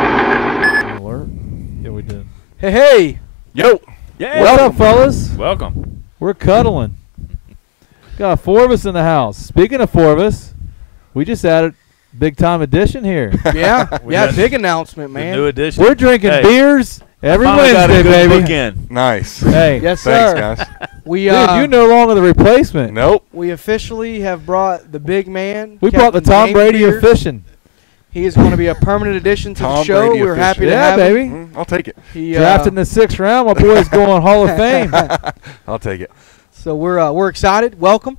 Alert. Yeah, we did. Hey, hey. Yo. Yeah. What's up, fellas? Welcome. We're cuddling. Got 4 of us in the house. Speaking of 4 of us, we just added big time edition here. Yeah, yeah, big announcement, man. New edition. We're drinking beers every Wednesday, baby. Nice. Hey. Yes, sir. Thanks, guys. We Dude, you're no longer the replacement. Nope. we officially have brought the big man. We brought the Captain Tom James Brady Beard. of fishing. He is going to be a permanent addition to the Tom show. Brady We're of happy fishing. to Yeah, have him. baby. I'll take it. He, Drafted in the 6th round. My boy's going Hall of Fame. I'll take it. So we're excited. Welcome.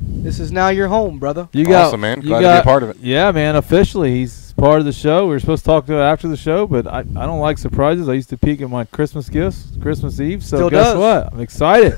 This is now your home, brother. You got, Awesome, man. you Glad to got- be a part of it. Yeah, man. Officially, he's part of the show. We were supposed to talk to him after the show, but I don't like surprises. I used to peek at my Christmas gifts, Christmas Eve. So Still guess does. what? I'm excited.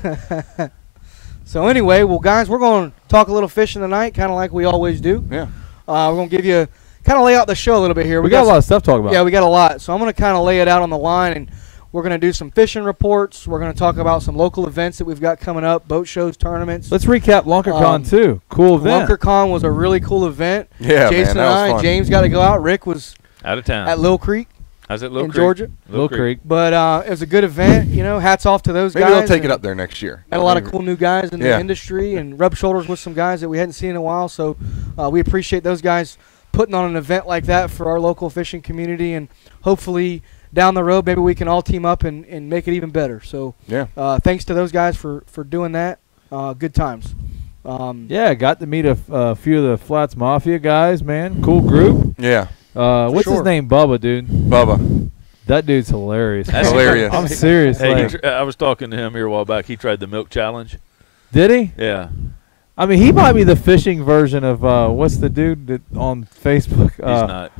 So anyway, well, guys, we're going to talk a little fishing tonight, kind of like we always do. Yeah. We're going to give you kind of lay out the show a little bit here. we got a lot of stuff to talk about. Yeah, we got a lot. So I'm going to kind of lay it out on the line, and we're going to do some fishing reports. We're going to talk about some local events that we've got coming up, boat shows, tournaments. Let's recap LunkerCon too. Cool event. LunkerCon was a really cool event. Yeah, Jason man. and That I was and fun. James got to go out. Rick was Out of town. at Lil Creek How's it, Little in Creek? Georgia. Little Creek. But it was a good event. You know, hats off to those Maybe guys. they'll take it and up there next year. Had a lot of cool new guys in the Yeah. industry and rubbed shoulders with some guys that we hadn't seen in a while. So we appreciate those guys putting on an event like that for our local fishing community. And hopefully down the road, maybe we can all team up and make it even better. So Yeah. thanks to those guys for doing that. Good times. Yeah, got to meet a few of the Flats Mafia guys, man. Cool group. Yeah. What's sure. his name? Bubba, dude. Bubba. That dude's hilarious. That's hilarious. I'm serious. Hey, like, I was talking to him here a while back. He tried the milk challenge. did he? Yeah. I mean, he might be the fishing version of what's the dude that on Facebook? He's not.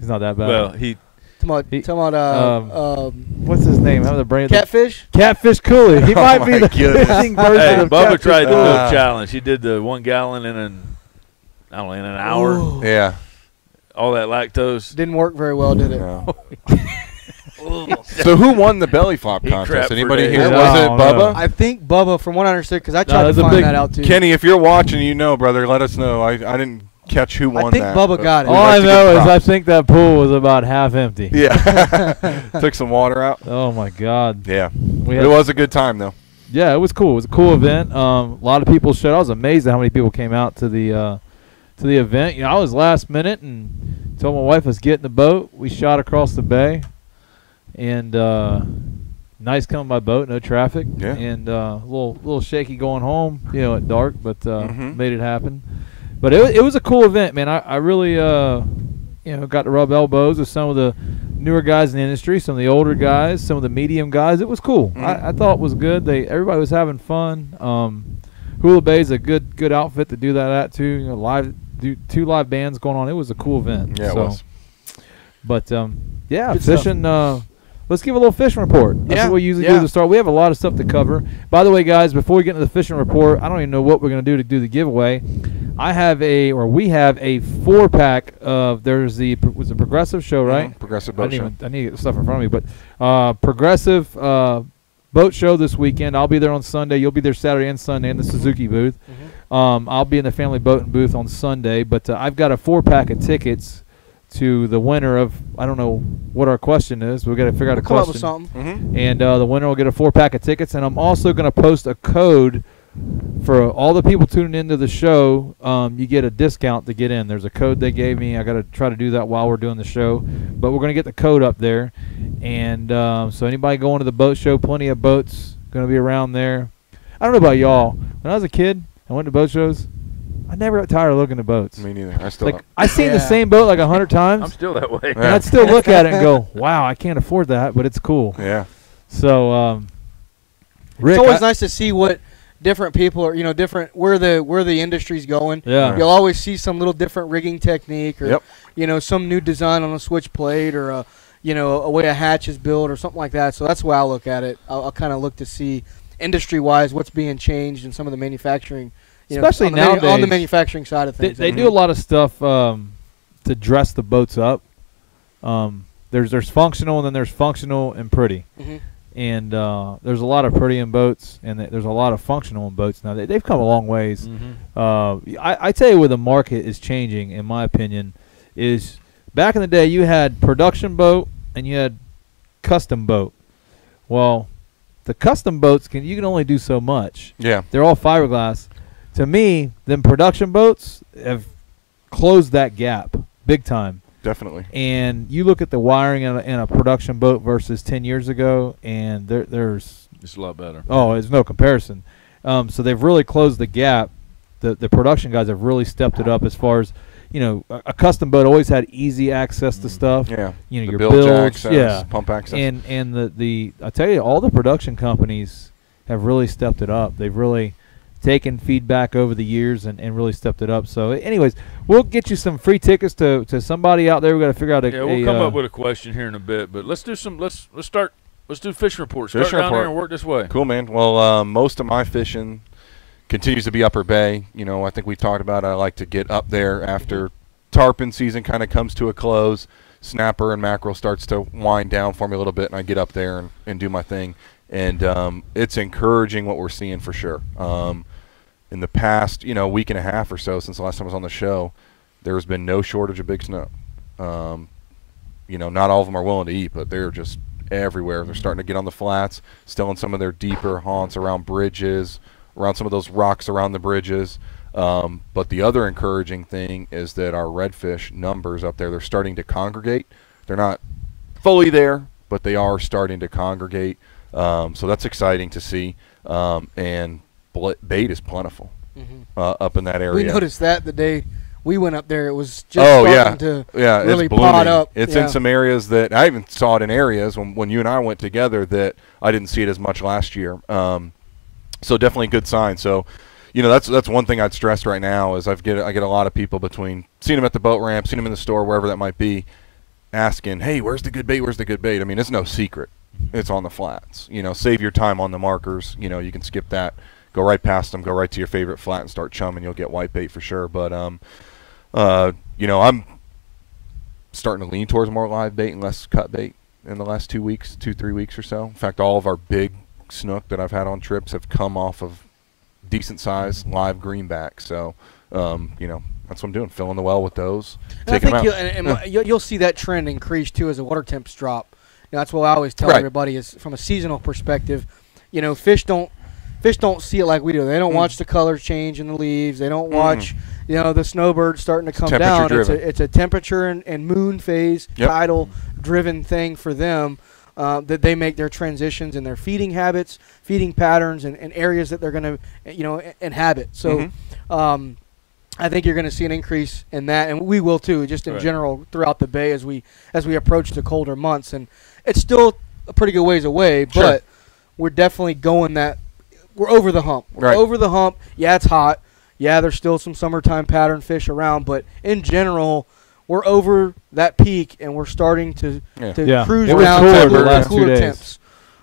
He's not that bad. Well, he Talking about what's his name? How the brain? catfish. Catfish Cooley. He Oh might be my the goodness. fishing version hey, of Bubba Catfish tried the Cooley. milk challenge. He did the 1 gallon in an hour. Ooh. Yeah. All that lactose. Didn't work very well, did it? No. So who won the belly flop He contest? crapped for Anybody days. here? Yeah, Was I it don't Bubba? know. I think Bubba, from what I understood, because I tried there's to a find big- that out too. Kenny, if you're watching, you know, brother, let us know. I didn't catch who won I think that. Bubba but got it. we'd All like I to know give is I props. think that pool was about half empty. Yeah. Took some water out. Oh my God. Yeah. We It had, was a good time, though. yeah, it was cool. It was a cool event. A lot of people showed. I was amazed at how many people came out to the event. You know, I was last minute and told my wife let's get in the boat. We shot across the bay, and nice coming by boat, no traffic. Yeah. And a little shaky going home, you know, at dark, but Mhm. made it happen. But it was a cool event, man. I really you know, got to rub elbows with some of the newer guys in the industry, some of the older guys, some of the medium guys. It was cool. I thought it was good. Everybody was having fun. Hula Bay's a good outfit to do that at too. You know, two live bands going on. It was a cool event. Yeah, it was. But yeah, Good fishing. Let's give a little fishing report. That's Yeah, what we usually do to start. We have a lot of stuff to cover. By the way, guys, before we get into the fishing report, I don't even know what we're going to do the giveaway. We have a 4-pack of, was a Progressive show, right? Progressive Boat Show. I need to get the stuff in front of me, but Progressive boat show this weekend. I'll be there on Sunday. You'll be there Saturday and Sunday in the Suzuki booth. I'll be in the family boating booth on Sunday, but I've got a 4-pack of tickets to the winner of, I don't know what our question is. We've got to figure out a come question. up with something. And the winner will get a 4-pack of tickets. And I'm also going to post a code for all the people tuning into the show. You get a discount to get in. There's a code they gave me. I got to try to do that while we're doing the show. But we're going to get the code up there. And so anybody going to the boat show, plenty of boats going to be around there. I don't know about y'all. When I was a kid, I went to boat shows. I never got tired of looking at boats. Me neither. I still don't. I seen the same boat like 100 times. I'm still that way. And I'd still look at it and go, wow, I can't afford that, but it's cool. Yeah. So, Rick, It's always nice to see what different people are, different where the industry's going. Yeah. You'll always see some little different rigging technique or some new design on a switch plate or a way a hatch is built or something like that. So that's the way I look at it. I'll kind of look to see industry-wise what's being changed in some of the manufacturing. Especially nowadays, on the manufacturing side of things. They do a lot of stuff to dress the boats up. There's functional, and then there's functional and pretty. And there's a lot of pretty in boats, and there's a lot of functional in boats now. They've come a long ways. I tell you where the market is changing, in my opinion, is back in the day you had production boat and you had custom boat. Well, the custom boats you can only do so much. Yeah. They're all fiberglass. To me, them production boats have closed that gap big time. Definitely. And you look at the wiring in a production boat versus 10 years ago, and there's It's a lot better. Oh, there's no comparison. So they've really closed the gap. The production guys have really stepped it up as far as, a custom boat always had easy access to stuff. Yeah. Your bilge bilge, access, pump access. And I tell you, all the production companies have really stepped it up. They've really taken feedback over the years and really stepped it up. So, anyways, we'll get you some free tickets to somebody out there. We got to figure out we'll come up with a question here in a bit, but let's do fishing reports. Start down there and work this way. Cool, man. Well, most of my fishing continues to be Upper Bay. I think we talked about I like to get up there after tarpon season kind of comes to a close. Snapper and mackerel starts to wind down for me a little bit, and I get up there and do my thing. And it's encouraging what we're seeing for sure. In the past, week and a half or so since the last time I was on the show, there's been no shortage of big snow. Not all of them are willing to eat, but they're just everywhere. They're starting to get on the flats, still in some of their deeper haunts around bridges, around some of those rocks around the bridges. But the other encouraging thing is that our redfish numbers up there, they're starting to congregate. They're not fully there, but they are starting to congregate. So that's exciting to see. And bait is plentiful up in that area. We noticed that the day we went up there. It was just starting to really pot up. It's in some areas that I even saw it in areas when you and I went together that I didn't see it as much last year. So definitely a good sign. So, that's one thing I'd stress right now is I get a lot of people between seeing them at the boat ramp, seeing them in the store, wherever that might be, asking, hey, where's the good bait? Where's the good bait? I mean, it's no secret. It's on the flats. Save your time on the markers. You can skip that. Go right past them. Go right to your favorite flat and start chumming. You'll get white bait for sure. But, I'm starting to lean towards more live bait and less cut bait in the last 3 weeks or so. In fact, all of our big snook that I've had on trips have come off of decent size live greenback. So, that's what I'm doing, filling the well with those. And I think you'll see that trend increase, too, as the water temps drop. That's what I always tell everybody is from a seasonal perspective, fish don't see it like we do. They don't watch the colors change in the leaves. They don't watch, the snowbirds starting to come down. It's a temperature and moon phase, tidal driven thing for them that they make their transitions in their feeding habits, feeding patterns, and areas that they're going to, inhabit. So I think you're going to see an increase in that, and we will too, just in general throughout the bay as we approach the colder months. And it's still a pretty good ways away, but we're definitely going that. We're over the hump. We're over the hump. Yeah, it's hot. Yeah, there's still some summertime pattern fish around, but in general, we're over that peak and we're starting to cruise it was around cooler to the last 2 cooler days. temps.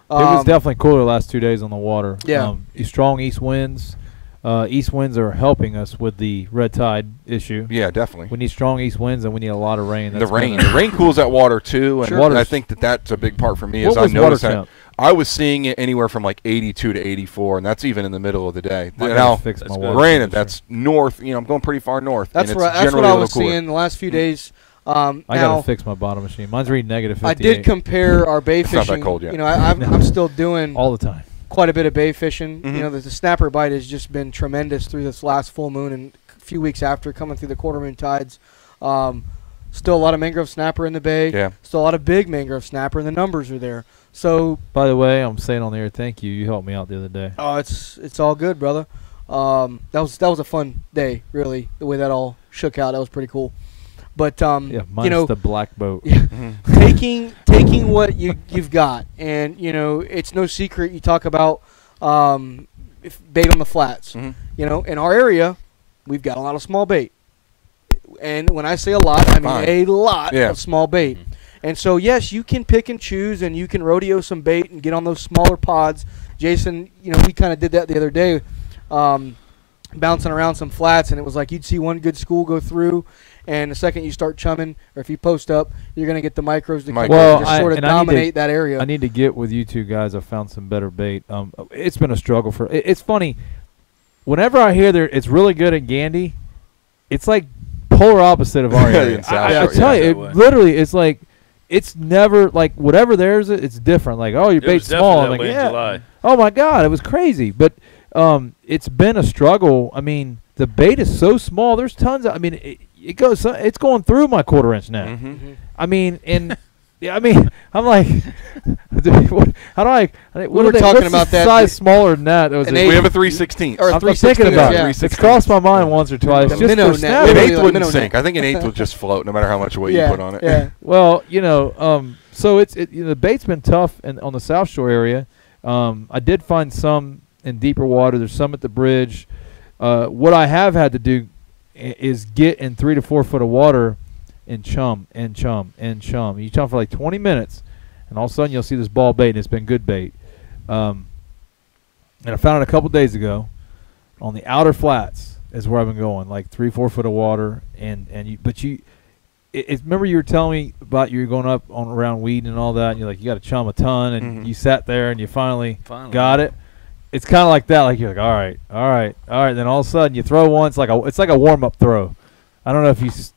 It was definitely cooler the last 2 days on the water. Yeah. Strong east winds. East winds are helping us with the red tide issue. Yeah, definitely. We need strong east winds and we need a lot of rain. The rain cools that water too, and Sure. I think that's a big part for me. What Is I was water noticed that temp? I was seeing it anywhere from like 82 to 84, and that's even in the middle of the day. I gotta Now, fix my that's water granted, temperature. that's north. I'm going pretty far north. That's and what it's that's what generally I a little was cooler. seeing the last few days. I now, gotta fix my bottom machine. Mine's reading negative 58. I did compare our bay It's not fishing. that cold yet. I'm still doing all the time. quite a bit of bay fishing. Mhm. The snapper bite has just been tremendous through this last full moon and a few weeks after coming through the quarter moon tides. Still a lot of mangrove snapper in the bay. Yeah. Still a lot of big mangrove snapper, and the numbers are there. So, By the way, I'm saying on the air, thank you. You helped me out the other day. it's all good, brother. That was a fun day, really. The way that all shook out, that was pretty cool. But Yeah, minus the black boat. yeah, Mhm. taking what you've got, and it's no secret. You talk about bait on the flats. Mhm. In our area, we've got a lot of small bait, and when I say a lot, I mean Fine. a lot Yeah. of small bait. And so yes, you can pick and choose, and you can rodeo some bait and get on those smaller pods. Jason, we kind of did that the other day, bouncing around some flats, and it was like you'd see one good school go through. And the second you start chumming, or if you post up, you're going to get the micros to come Well, and just sort of and I need to- dominate that area. I need to get with you two guys. I found some better bait. It's been a struggle for. It's funny. Whenever I hear it's really good at Gandy, it's like polar opposite of our Yeah, area. in South I Shore, tell yeah. you, That way. literally, it's like it's never like whatever theirs is, it's different. Like, oh, your It was bait's definitely small. that I'm like, way in yeah. July. Oh my God, it was crazy. But it's been a struggle. I mean, the bait is so small. There's tons of. I mean, it goes. It's going through my quarter-inch net. Mhm. Mhm. I mean, and yeah, I mean, I'm like, how do I? What were are they, talking what's about the that- size smaller than that. It was An a- We have a 3/16. Or a I'm 3/16, thinking about yeah. it. It's crossed my mind once or twice. The Just minnow for net, snapping. An literally eighth the wouldn't minnow sink. net. I think an eighth would just float, no matter how much weight you put on it. Yeah. Well, so the bait's been tough on the South Shore area. I did find some in deeper water. There's some at the bridge. What I have had to do is get in 3 to 4 foot of water and chum and chum and chum. You chum for like 20 minutes, and all of a sudden you'll see this ball bait, and it's been good bait. And I found it a couple days ago on the outer flats is where I've been going, like 3 4 foot of water, remember you were telling me about you were going up on around weed and all that, and you're like, you got to chum a ton, and Mhm. you sat there and you finally got it. It's kind of like that. Like you're like, all right. Then all of a sudden you throw one. It's like a warm up throw. I don't know if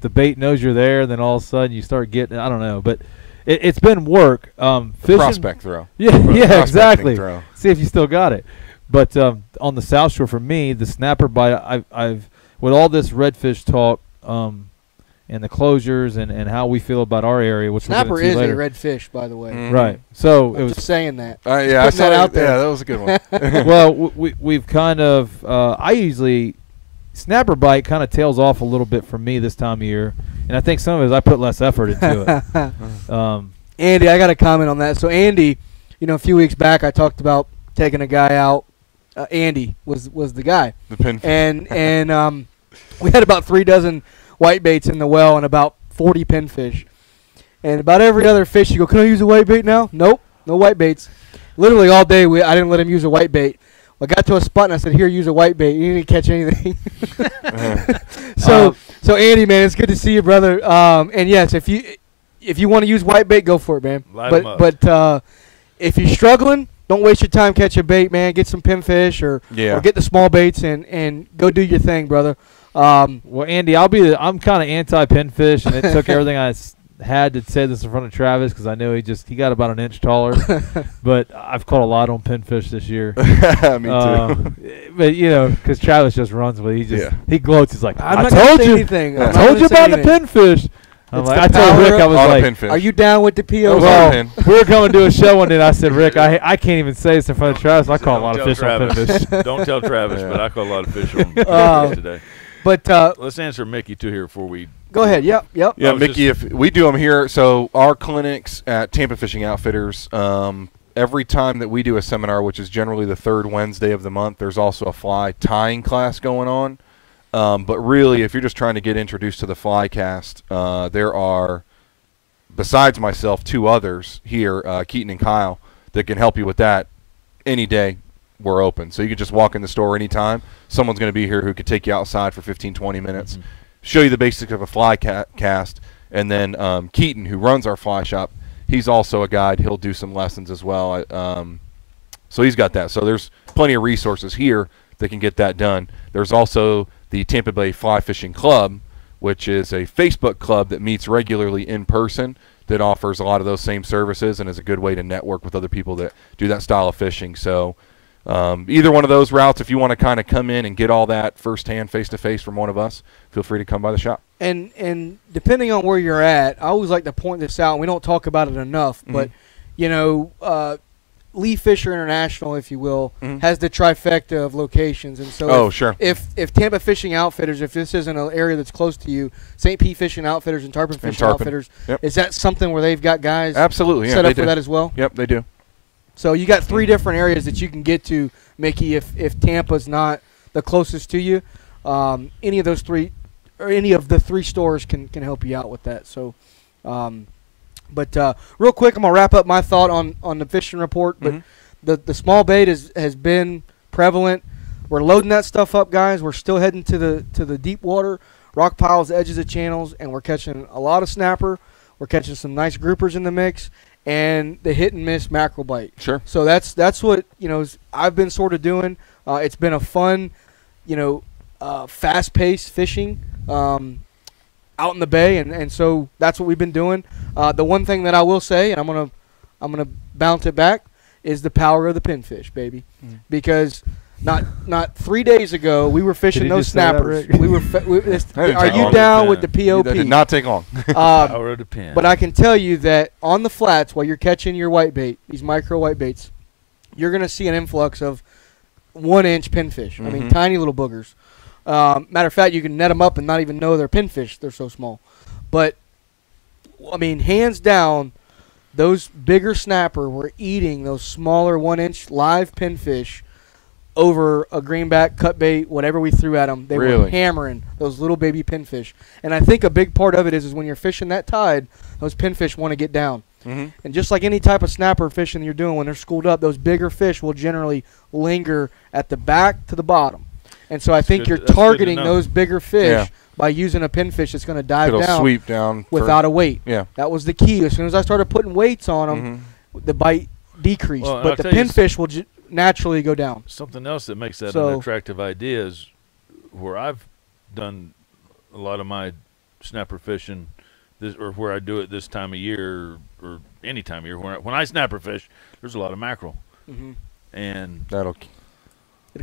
the bait knows you're there. Then all of a sudden you start getting. I don't know, but it's been work. Fishing. Prospect throw. Yeah, Prospecting exactly. throw. See if you still got it. But on the South Shore, for me, the snapper bite. I've with all this redfish talk. And the closures and how we feel about our area, which Snapper we'll get is into a later. red fish, by the way. Mhm. Right. So I'm it was just saying that. Yeah, I putting saw that out there. Yeah, that was a good one. well, we've kind of I usually snapper bite kind of tails off a little bit for me this time of year, and I think some of it is I put less effort into it. Andy, I got a comment on that. So Andy, a few weeks back I talked about taking a guy out. Andy was the guy, The pin. and we had about 3 dozen white baits in the well and about 40 pinfish. And about every other fish, you go, can I use a white bait now? Nope, no white baits. Literally all day, I didn't let him use a white bait. I got to a spot and I said, here, use a white bait. You didn't catch anything. So Andy, man, it's good to see you, brother. And yes, if you want to use white bait, go for it, man. Light 'em up. But if you're struggling, don't waste your time catching bait, man. Get some pinfish or get the small baits and go do your thing, brother. Well, Andy, I'm kind of anti-pinfish, and it took everything I had to say this in front of Travis because I know he got about an inch taller. But I've caught a lot on pinfish this year. Me too. But because Travis just runs with it. He gloats. He's like, I'm I not gonna told say you, anything. Yeah. I'm I not told you gonna say about the anything. pinfish. I'm It's like, the I told power Rick, I was Auto like, pinfish. Are you down with the POs? well, pin. we were going to do a show one day, and I said, Rick, I can't even say this in front of Travis. I caught a lot of fish on pinfish. Don't tell Travis, Yeah. but I caught a lot of fish on pinfish today. But Let's answer Mickey too here before we. go ahead. Yep. Yeah, I was Mickey, if we do them here, so our clinics at Tampa Fishing Outfitters, every time that we do a seminar, which is generally the third Wednesday of the month, there's also a fly tying class going on. But really, if you're just trying to get introduced to the fly cast, there are, besides myself, 2 others here, Keaton and Kyle, that can help you with that any day. We're open. So you can just walk in the store anytime. Someone's going to be here who could take you outside for 15, 20 minutes, show you the basics of a fly cast. And then Keaton, who runs our fly shop, he's also a guide. He'll do some lessons as well. So he's got that. So there's plenty of resources here that can get that done. There's also the Tampa Bay Fly Fishing Club, which is a Facebook club that meets regularly in person, that offers a lot of those same services and is a good way to network with other people that do that style of fishing. So either one of those routes, if you want to kind of come in and get all that firsthand, face-to-face from one of us, feel free to come by the shop. And depending on where you're at, I always like to point this out, and we don't talk about it enough, but, you know, Lee Fisher International, if you will, has the trifecta of locations. And so if Tampa Fishing Outfitters, if this isn't an area that's close to you, St. Pete Fishing Outfitters and Tarpon Fishing Outfitters, is that something where they've got guys set up for that as well? Yep, they do. So you got 3 different areas that you can get to, Mickey, if Tampa's not the closest to you. Any of those 3 or any of the 3 stores can help you out with that. So but real quick, I'm going to wrap up my thought on the fishing report. But the small bait has been prevalent. We're loading that stuff up, guys. We're still heading to the deep water, rock piles, edges of channels, and we're catching a lot of snapper. We're catching some nice groupers in the mix, and the hit and miss mackerel bite. Sure. So that's what, you know, I've been sort of doing. It's been a fun, you know, fast-paced fishing out in the bay, and so that's what we've been doing. The one thing that I will say, and I'm gonna bounce it back, is the power of the pinfish, baby, because not 3 days ago we were fishing those snappers. Are you down with the POP? That did not take long. Power of the pin. But I can tell you that on the flats, while you're catching your whitebait, these micro whitebaits, you're gonna see an influx of 1-inch pinfish. I mean, tiny little boogers. Matter of fact, you can net them up and not even know they're pinfish. They're so small. But, I mean, hands down, those bigger snapper were eating those smaller 1-inch live pinfish over a greenback, cut bait, whatever we threw at them. They were hammering those little baby pinfish. And I think a big part of it is when you're fishing that tide, those pinfish want to get down. And just like any type of snapper fishing you're doing, when they're schooled up, those bigger fish will generally linger at the back to the bottom. And so I think you're targeting those bigger fish by using a pinfish that's going to dive down, sweep down without a weight. Yeah. That was the key. As soon as I started putting weights on them, the bite decreased. Well, but the pinfish will naturally go down. Something else that makes that an attractive idea is where I've done a lot of my snapper fishing, or where I do it this time of year or any time of year. When I snapper fish, there's a lot of mackerel. And it'll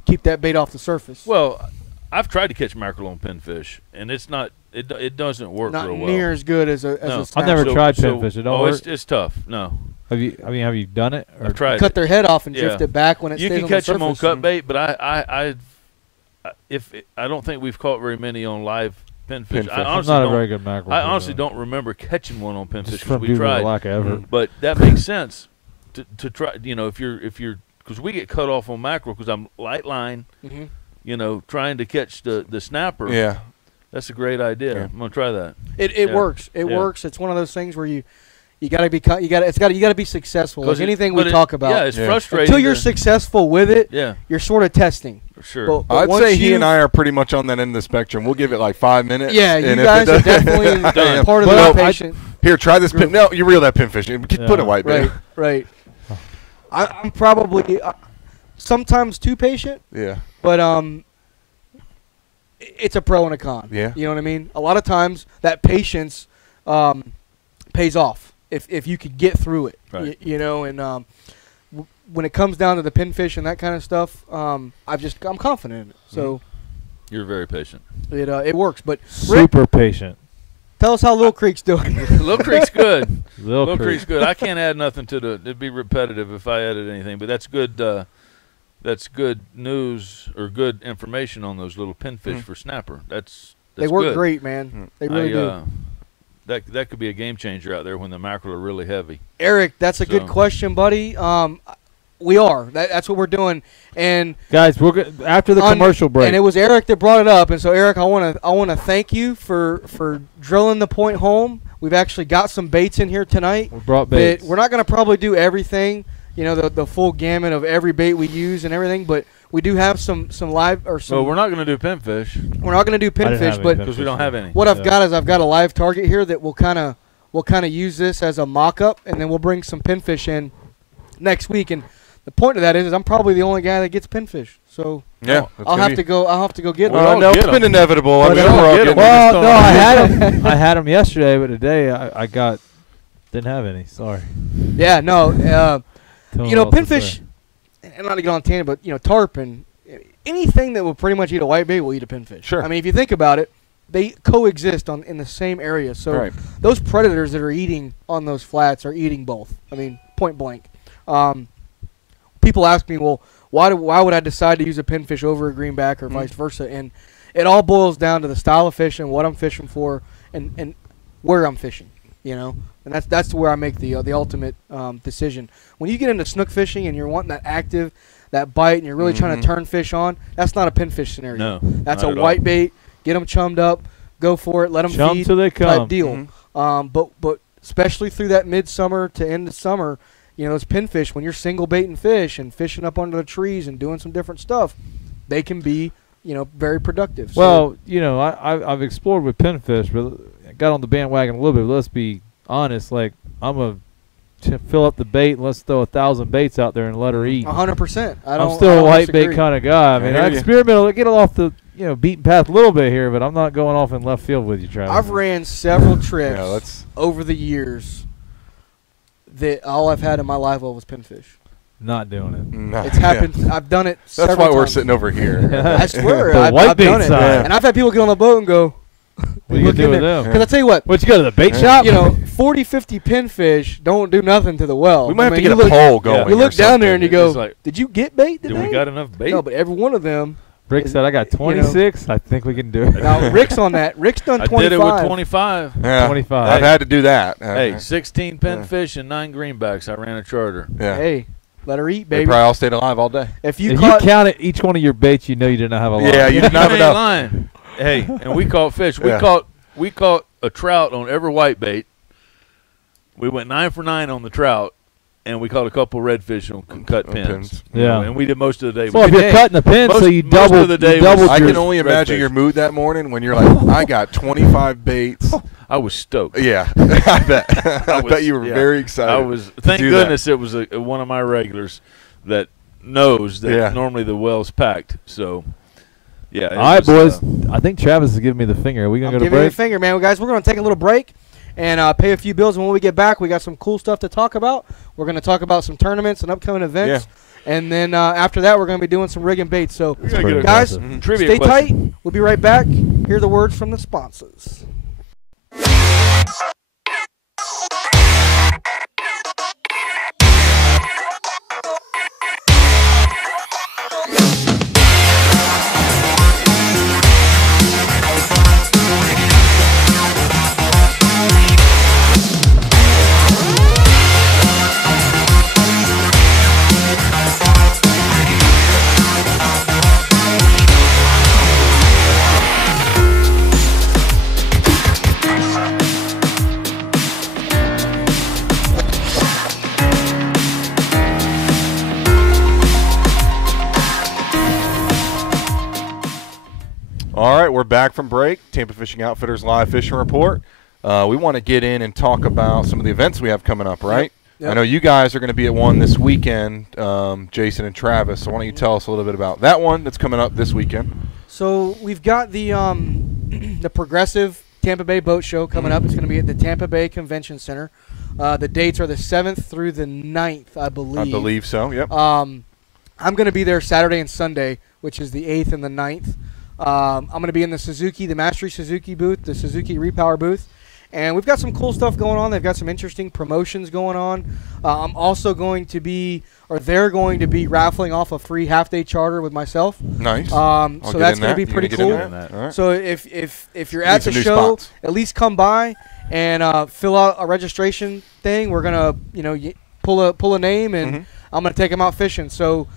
keep that bait off the surface. Well, I've tried to catch mackerel on pinfish, and it's not. It doesn't work real well. Not near as good as a snapper. I've never tried pinfish. It don't work. It's tough. No. Have you done it? I've tried. Cut their head off and drift it back when it stays on the surface. You can catch them on cut bait, but I don't think we've caught very many on live pinfish. I'm not a very good mackerel. I honestly don't remember catching one on pinfish because we tried. tried. Lack of effort. But that makes sense to try. You know, if you're because we get cut off on mackerel because I'm light line. You know, trying to catch the snapper. Yeah. That's a great idea. Yeah. I'm gonna try that. It works. It works. It's one of those things where you gotta be successful. Like anything we talk about. Yeah, it's frustrating. Until you're successful with it, yeah, you're sort of testing. Sure. I'd say he and I are pretty much on that end of the spectrum. We'll give it like 5 minutes. Yeah, you guys are definitely part of the patient. Here, try this pin. No, you reel that pinfish. Put a white bait. Right. I'm probably sometimes too patient. Yeah. But it's a pro and a con. Yeah. You know what I mean? A lot of times that patience pays off if you could get through it. Right. You know, and when it comes down to the pinfish and that kind of stuff, I'm confident in it. So you're very patient. It works. But super patient. Tell us how Little Creek's doing. Little Creek's good. Little Creek's good. I can't add nothing to it'd be repetitive if I added anything, but that's good. That's good news or good information on those little pinfish for snapper. They work good. great, man. They really do. that could be a game changer out there when the mackerel are really heavy. Eric, that's a good question, buddy. We are. That's what we're doing. And guys, we're after the commercial break. And it was Eric that brought it up. And so, Eric, I want to thank you for drilling the point home. We've actually got some baits in here tonight. We brought baits. We're not going to probably do everything, the full gamut of every bait we use and everything, but we do have some live or some. Well, we're not going to do pinfish. We're not going to do pinfish, but because we don't have any. What I've got is I've got a live target here that we'll kind of use this as a mock-up, and then we'll bring some pinfish in next week. And the point of that is I'm probably the only guy that gets pinfish. So yeah, I'll have to go get them. Well, no, it's been inevitable. I mean, well, no, I had them. I had them yesterday, but today I didn't have any. Sorry. Yeah, no. Pinfish. And not to get on tangent, but tarpon, anything that will pretty much eat a whitebait will eat a pinfish. Sure. I mean, if you think about it, they coexist in the same area. So those predators that are eating on those flats are eating both. I mean, point blank. People ask me, well, why would I decide to use a pinfish over a greenback or vice versa? And it all boils down to the style of fishing, what I'm fishing for, and where I'm fishing. And that's where I make the ultimate decision. When you get into snook fishing and you're wanting that active, that bite, and you're really trying to turn fish on, that's not a pinfish scenario. No, that's a white bait. Get them chummed up, go for it, let them Chum feed till they come. type deal. But especially through that midsummer to end of summer, those pinfish, when you're single baiting fish and fishing up under the trees and doing some different stuff, they can be very productive. Well, I've explored with pinfish, but I got on the bandwagon a little bit. But let's be honest. Like, I'm going to fill up the bait and let's throw 1,000 baits out there and let her eat. 100%. I'm still a white bait kind of guy. I mean, I experiment, get it off the beaten path a little bit here, but I'm not going off in left field with you, Travis. I've ran several trips over the years that all I've had in my live well was pinfish. Not doing it. No. It's happened. I've done it several times. That's why we're sitting over here. I swear. The white I've bait done it. side. And I've had people get on the boat and go, what you do with them? Because I tell you what. What, you go to the bait shop? 40, 50 pinfish don't do nothing to the well. We might have to get a pole going. You look down there and you go, did you get bait today? Did we got enough bait? No, but every one of them. Rick said, I got 26. I think we can do it. Now, Rick's on that. Rick's done 25. I did it with 25. Yeah, 25. I've had to do that. Hey, 16 pinfish and 9 greenbacks. I ran a charter. Yeah. Hey, let her eat, baby. They probably all stayed alive all day. If you counted each one of your baits, you know you did not have a line. Yeah, you did not have enough. Line. Hey, and we caught fish. We caught a trout on every white bait. We went 9 for 9 on the trout. And we caught a couple redfish on cut pins. Yeah. And we did most of the day. Well, if you're cutting the pin, so you double the day. I can only imagine your mood that morning when you're like, I got 25 baits. I was stoked. Yeah, I bet. I bet you were very excited. I was. Thank goodness it was one of my regulars that knows that normally the well's packed. So, yeah. All right, boys. I think Travis is giving me the finger. Are we going to go to break? Give me the finger, man. Well, guys, we're going to take a little break and pay a few bills. And when we get back, we got some cool stuff to talk about. We're going to talk about some tournaments and upcoming events. Yeah. And then after that, we're going to be doing some rig and bait. So, guys, stay tight. We'll be right back. Hear the words from the sponsors. All right, we're back from break. Tampa Fishing Outfitters Live Fishing Report. We want to get in and talk about some of the events we have coming up, right? Yep. I know you guys are going to be at one this weekend, Jason and Travis. So why don't you tell us a little bit about that one that's coming up this weekend? So we've got the the Progressive Tampa Bay Boat Show coming up. It's going to be at the Tampa Bay Convention Center. The dates are the 7th through the 9th, I believe. I believe so, yep. I'm going to be there Saturday and Sunday, which is the 8th and the 9th. I'm going to be in the Mastery Suzuki booth, the Suzuki Repower booth. And we've got some cool stuff going on. They've got some interesting promotions going on. I'm also going to be, or they're going to be raffling off a free half-day charter with myself. Nice. So that's going to be pretty cool. Right. So if you're at the show, at least come by and fill out a registration thing. We're gonna, pull a name, and I'm gonna take them out fishing. So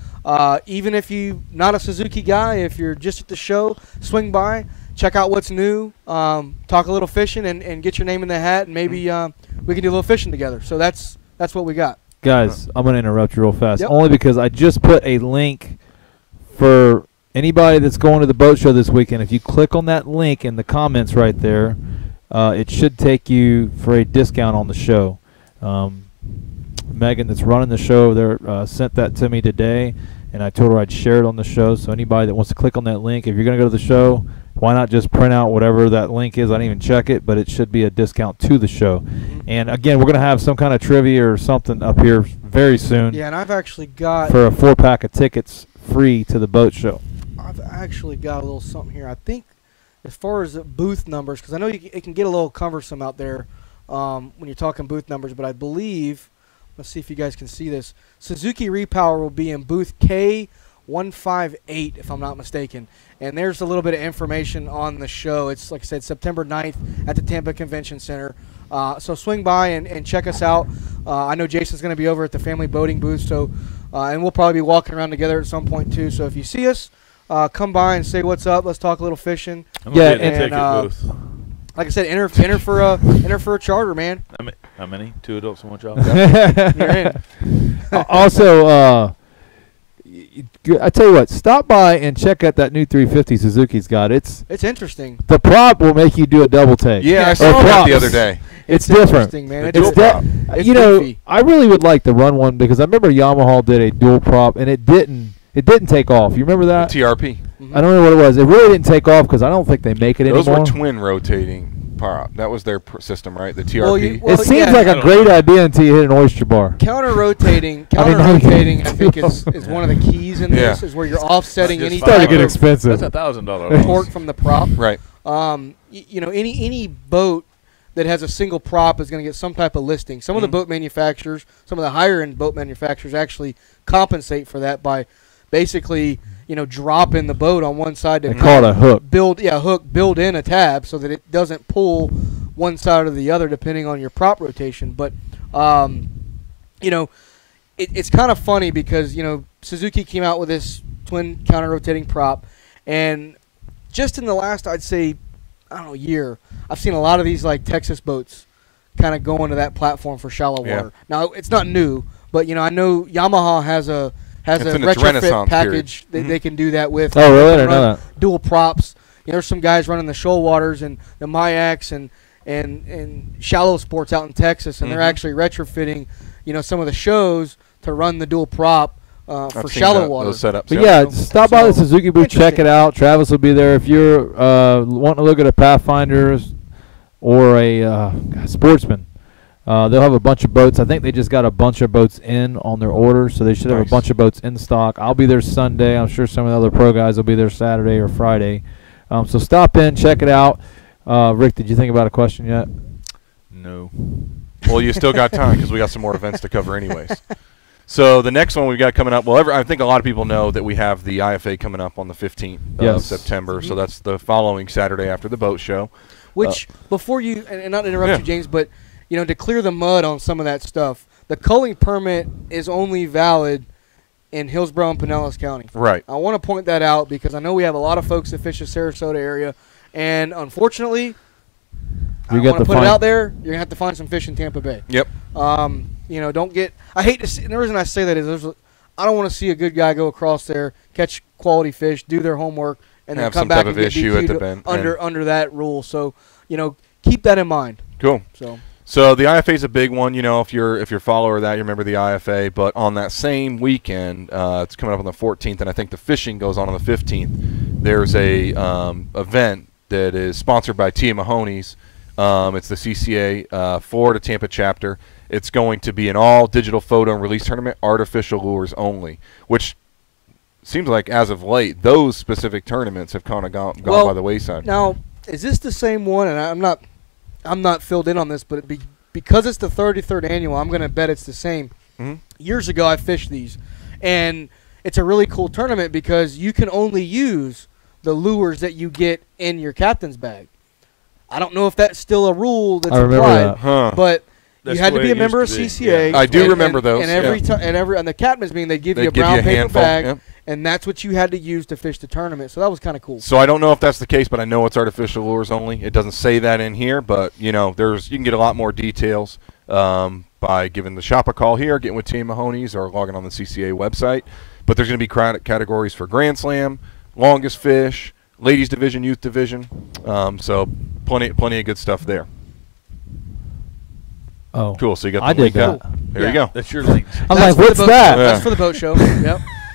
even if you not a Suzuki guy, if you're just at the show, swing by, check out what's new, talk a little fishing, and get your name in the hat, and maybe we can do a little fishing together. So that's what we got. Guys, I'm going to interrupt you real fast, Yep. only because I just put a link for anybody that's going to the boat show this weekend. If you click on that link in the comments right there, it should take you for a discount on the show. Megan that's running the show there sent that to me today, and I told her I'd share it on the show. So anybody that wants to click on that link, if you're going to go to the show, why not just print out whatever that link is? I didn't even check it, but it should be a discount to the show. And again, we're going to have some kind of trivia or something up here very soon. Yeah, and I've actually got for a 4-pack of tickets free to the boat show. I've actually got a little something here. I think as far as the booth numbers, because I know it can get a little cumbersome out there when you're talking booth numbers, but I believe, let's see if you guys can see this, Suzuki Repower will be in booth K158, if I'm not mistaken. And there's a little bit of information on the show. It's, like I said, September 9th at the Tampa Convention Center. So swing by and check us out. I know Jason's going to be over at the family boating booth, so and we'll probably be walking around together at some point too. So if you see us, come by and say what's up. Let's talk a little fishing. Yeah, and ticket booth. like I said, enter for a charter, man. How many? 2 adults and 1 child. You're in. Also, I tell you what, stop by and check out that new 350 Suzuki's got. It's interesting. The prop will make you do a double take. Yeah, I saw that the other day. It's different. Interesting, man. It's goofy. I really would like to run one because I remember Yamaha did a dual prop and it didn't take off. You remember that? The TRP. I don't know what it was. It really didn't take off because I don't think they make it anymore. Those were twin rotating prop. That was their system, right? The TRP. It seems like a great idea until you hit an oyster bar. Counter rotating, I think is one of the keys in this. Is where you're offsetting any starting to get expensive. That's $1,000 torque from the prop. Right. Any boat that has a single prop is going to get some type of listing. Some of the boat manufacturers, some of the higher end boat manufacturers actually compensate for that by basically dropping the boat on one side to they call it a hook. Build in a tab so that it doesn't pull one side or the other depending on your prop rotation. But it's kind of funny because Suzuki came out with this twin counter rotating prop, and just in the last, I'd say, year, I've seen a lot of these like Texas boats kind of go into that platform for shallow water. Now it's not new, but I know Yamaha has a retrofit package that they can do that with. Oh, really? I didn't know that. Dual props. There's some guys running the shoal waters and the Yaecks and shallow sports out in Texas, and they're actually retrofitting, some of the shows to run the dual prop for shallow water. Those setups, but stop by the Suzuki booth, check it out. Travis will be there. If you're wanting to look at a Pathfinder or a Sportsman, they'll have a bunch of boats. I think they just got a bunch of boats in on their order, so they should have a bunch of boats in stock. I'll be there Sunday. I'm sure some of the other pro guys will be there Saturday or Friday. So stop in, check it out. Rick, did you think about a question yet? No. Well, you still got time because we got some more events to cover anyways. So the next one we've got coming up, I think a lot of people know that we have the IFA coming up on the 15th of September. So that's the following Saturday after the boat show. Which, before you, and not to interrupt you, James, but, to clear the mud on some of that stuff, the culling permit is only valid in Hillsborough and Pinellas County. Right. I want to point that out because I know we have a lot of folks that fish the Sarasota area, and unfortunately, I want to put it out there, you're going to have to find some fish in Tampa Bay. Yep. Don't get – I hate to see – and the reason I say that is I don't want to see a good guy go across there, catch quality fish, do their homework, and then come back and get DQ'd under that rule. So, keep that in mind. Cool. So the IFA is a big one. If you're a follower of that, you remember the IFA. But on that same weekend, it's coming up on the 14th, and I think the fishing goes on the 15th. There's a event that is sponsored by Tia Mahoney's. It's the CCA Florida Tampa chapter. It's going to be an all-digital photo and release tournament, artificial lures only, which seems like as of late, those specific tournaments have kind of gone by the wayside. Now, is this the same one? And I'm not filled in on this, but because it's the 33rd annual, I'm going to bet it's the same. Years ago, I fished these, and it's a really cool tournament because you can only use the lures that you get in your captain's bag. I don't know if that's still a rule that's I remember applied, that. Huh. but That's you had the to way be a it member of used to be. CCA. Yeah. I do remember those, And every yeah. and the captain's meeting, they give They you a give you brown a paper handful, bag, yep. and that's what you had to use to fish the tournament. So that was kind of cool. So I don't know if that's the case, but I know it's artificial lures only. It doesn't say that in here, but you can get a lot more details by giving the shop a call here, getting with Team Mahoney's, or logging on the CCA website. But there's going to be categories for Grand Slam, longest fish, ladies division, youth division. So plenty of good stuff there. Oh, Cool. So you got the I did link that. up. There you go. That's your link. I'm That's like, for the what's boat that? show. That's Yeah. for the boat show.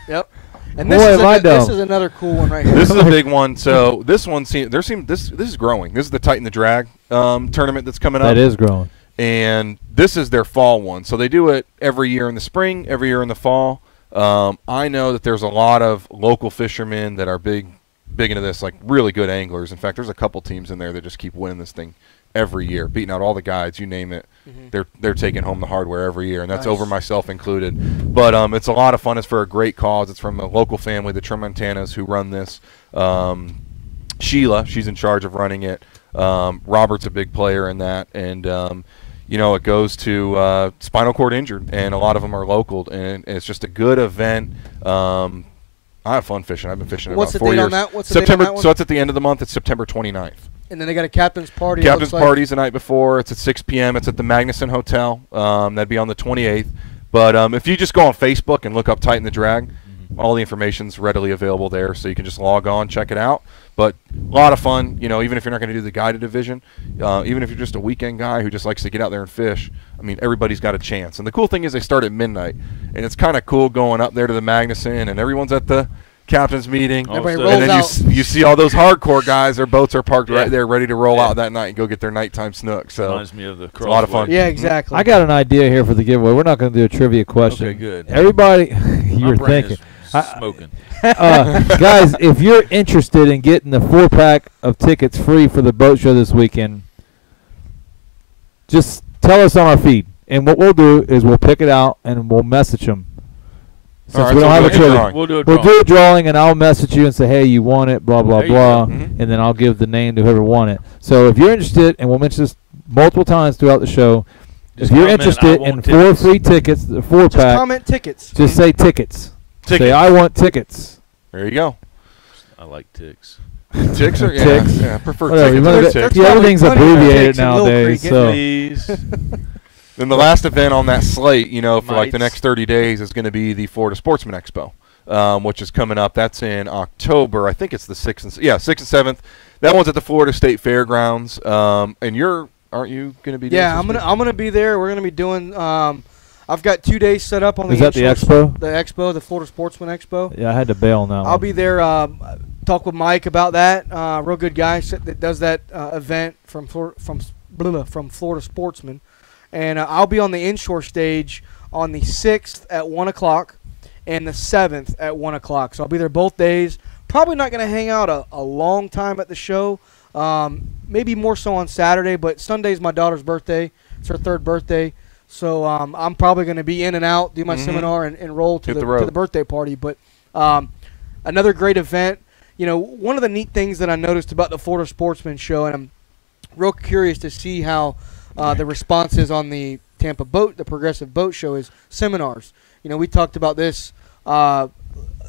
Yep. And Boy, this is, have I this done. is another cool one right here. This is a big one. So this one this is growing. This is the Tighten the Drag tournament that's coming up. That is growing. And this is their fall one. So they do it every year in the spring, every year in the fall. I know that there's a lot of local fishermen that are big into this, like really good anglers. In fact, there's a couple teams in there that just keep winning this thing every year, beating out all the guides, you name it. They're taking home the hardware every year, and that's Nice. over myself included. But it's a lot of fun. It's for a great cause. It's from a local family, the Tremontanas, who run this. Sheila, she's in charge of running it. Robert's a big player in that, and it goes to spinal cord injured, and a lot of them are local, and it's just a good event. I have fun fishing. I've been fishing What's about the 4 date years. on that? What's the date on September. that one? So it's at the end of the month. It's September 29th. And then they got a captain's party. it Captain's looks like. party's the night before. It's at 6 p.m. It's at the Magnuson Hotel. That'd be on the 28th. But if you just go on Facebook and look up Tighten the Drag, all the information's readily available there, so you can just log on, check it out. But a lot of fun, even if you're not going to do the guided division, even if you're just a weekend guy who just likes to get out there and fish, I mean, everybody's got a chance. And the cool thing is they start at midnight, and it's kind of cool going up there to the Magnuson, and everyone's at the captain's meeting. Everybody And And rolls then out. you see all those hardcore guys, their boats are parked Yeah. right there ready to roll Yeah. out that night and go get their nighttime snook. So Reminds me of the a lot of fun. Yeah, exactly. I got an idea here for the giveaway. We're not going to do a trivia question. Okay, good. Everybody, you My were brain thinking. is smoking. Guys, if you're interested in getting the 4-pack of tickets free for the boat show this weekend, just tell us on our feed. And what we'll do is we'll pick it out and we'll message them. Since All right, we don't so have a we'll do a trivia. drawing. We'll do a We'll drawing. do a drawing, and I'll message you and say, hey, you won it, blah, blah, There you blah, go. Mhm. and then I'll give the name to whoever won it. So if you're interested, and we'll mention this multiple times throughout the show, Just if you're comment, interested "I want in tickets." 4 free tickets, the Just 4-pack, comment tickets. just say tickets. Say, Tickets. I want tickets. There you go. I like ticks. Ticks are Ticks. Yeah, I prefer Whatever, you tickets wanna over get- ticks. yeah, everything's Plenty of abbreviated ticks in Little nowadays. Creek, So Please. Then the last event on that slate, for like the Mites. next 30 days, is going to be the Florida Sportsman Expo, which is coming up. That's in October. I think it's the 6th and 7th. That one's at the Florida State Fairgrounds. And aren't you going to be? Yeah, doing I'm gonna be there. We're gonna be doing. I've got 2 days set up on Is the that the inshore- expo? The expo, the Florida Sportsman Expo. yeah, I had to bail on that I'll one. be there. Talk with Mike about that. Real good guy that does that event from Florida Sportsman, and I'll be on the inshore stage on the 6th at 1 o'clock and the 7th at 1 o'clock. So I'll be there both days. Probably not going to hang out a long time at the show. Maybe more so on Saturday, but Sunday's my daughter's birthday. It's her 3rd birthday. So I'm probably going to be in and out, do my seminar, and roll to Hit the to road. the birthday party. But another great event. One of the neat things that I noticed about the Florida Sportsman Show, and I'm real curious to see how the response is on the Tampa the Progressive Boat Show, is seminars. We talked about this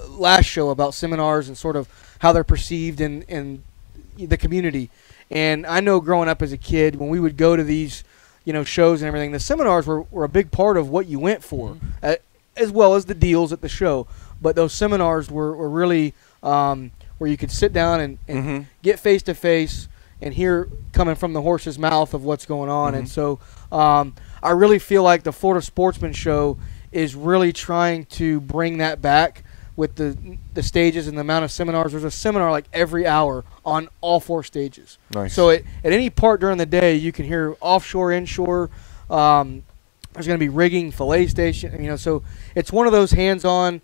last show about seminars and sort of how they're perceived in the community. And I know growing up as a kid, when we would go to these shows and everything, the seminars were a big part of what you went for, as well as the deals at the show. But those seminars were really where you could sit down and get face-to-face and hear coming from the horse's mouth of what's going on. And so I really feel like the Florida Sportsman Show is really trying to bring that back with the stages and the amount of seminars. There's a seminar like every hour on all 4 stages. Nice. So at any part during the day, you can hear offshore, inshore. There's going to be rigging, fillet station. So it's one of those hands-on,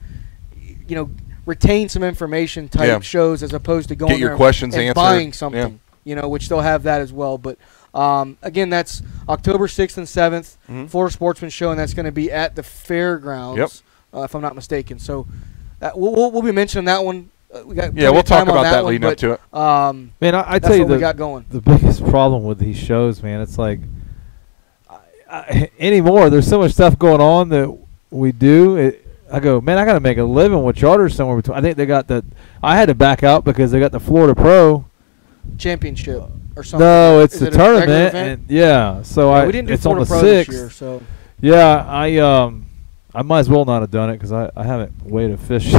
retain some information type shows, as opposed to going Get your there questions and answered. buying something. Which they'll have that as well. But again, that's October 6th and 7th, Florida Sportsman Show, and that's going to be at the fairgrounds, if I'm not mistaken. So we'll be mentioning that one We got we'll talk time on about that one, leading up to it. Man, I that's tell you what we got going. the biggest problem with these shows, man, it's like anymore. There's so much stuff going on that we do. I go, man, I got to make a living with charters somewhere between. I think they got the. I had to back out because they got the Florida Pro Championship or something. No, it's Is the it a regular tournament, event? and yeah. So we didn't do it's Florida on the Pro 6th. this year, so Yeah, I might as well not have done it because I haven't weighed a fish. you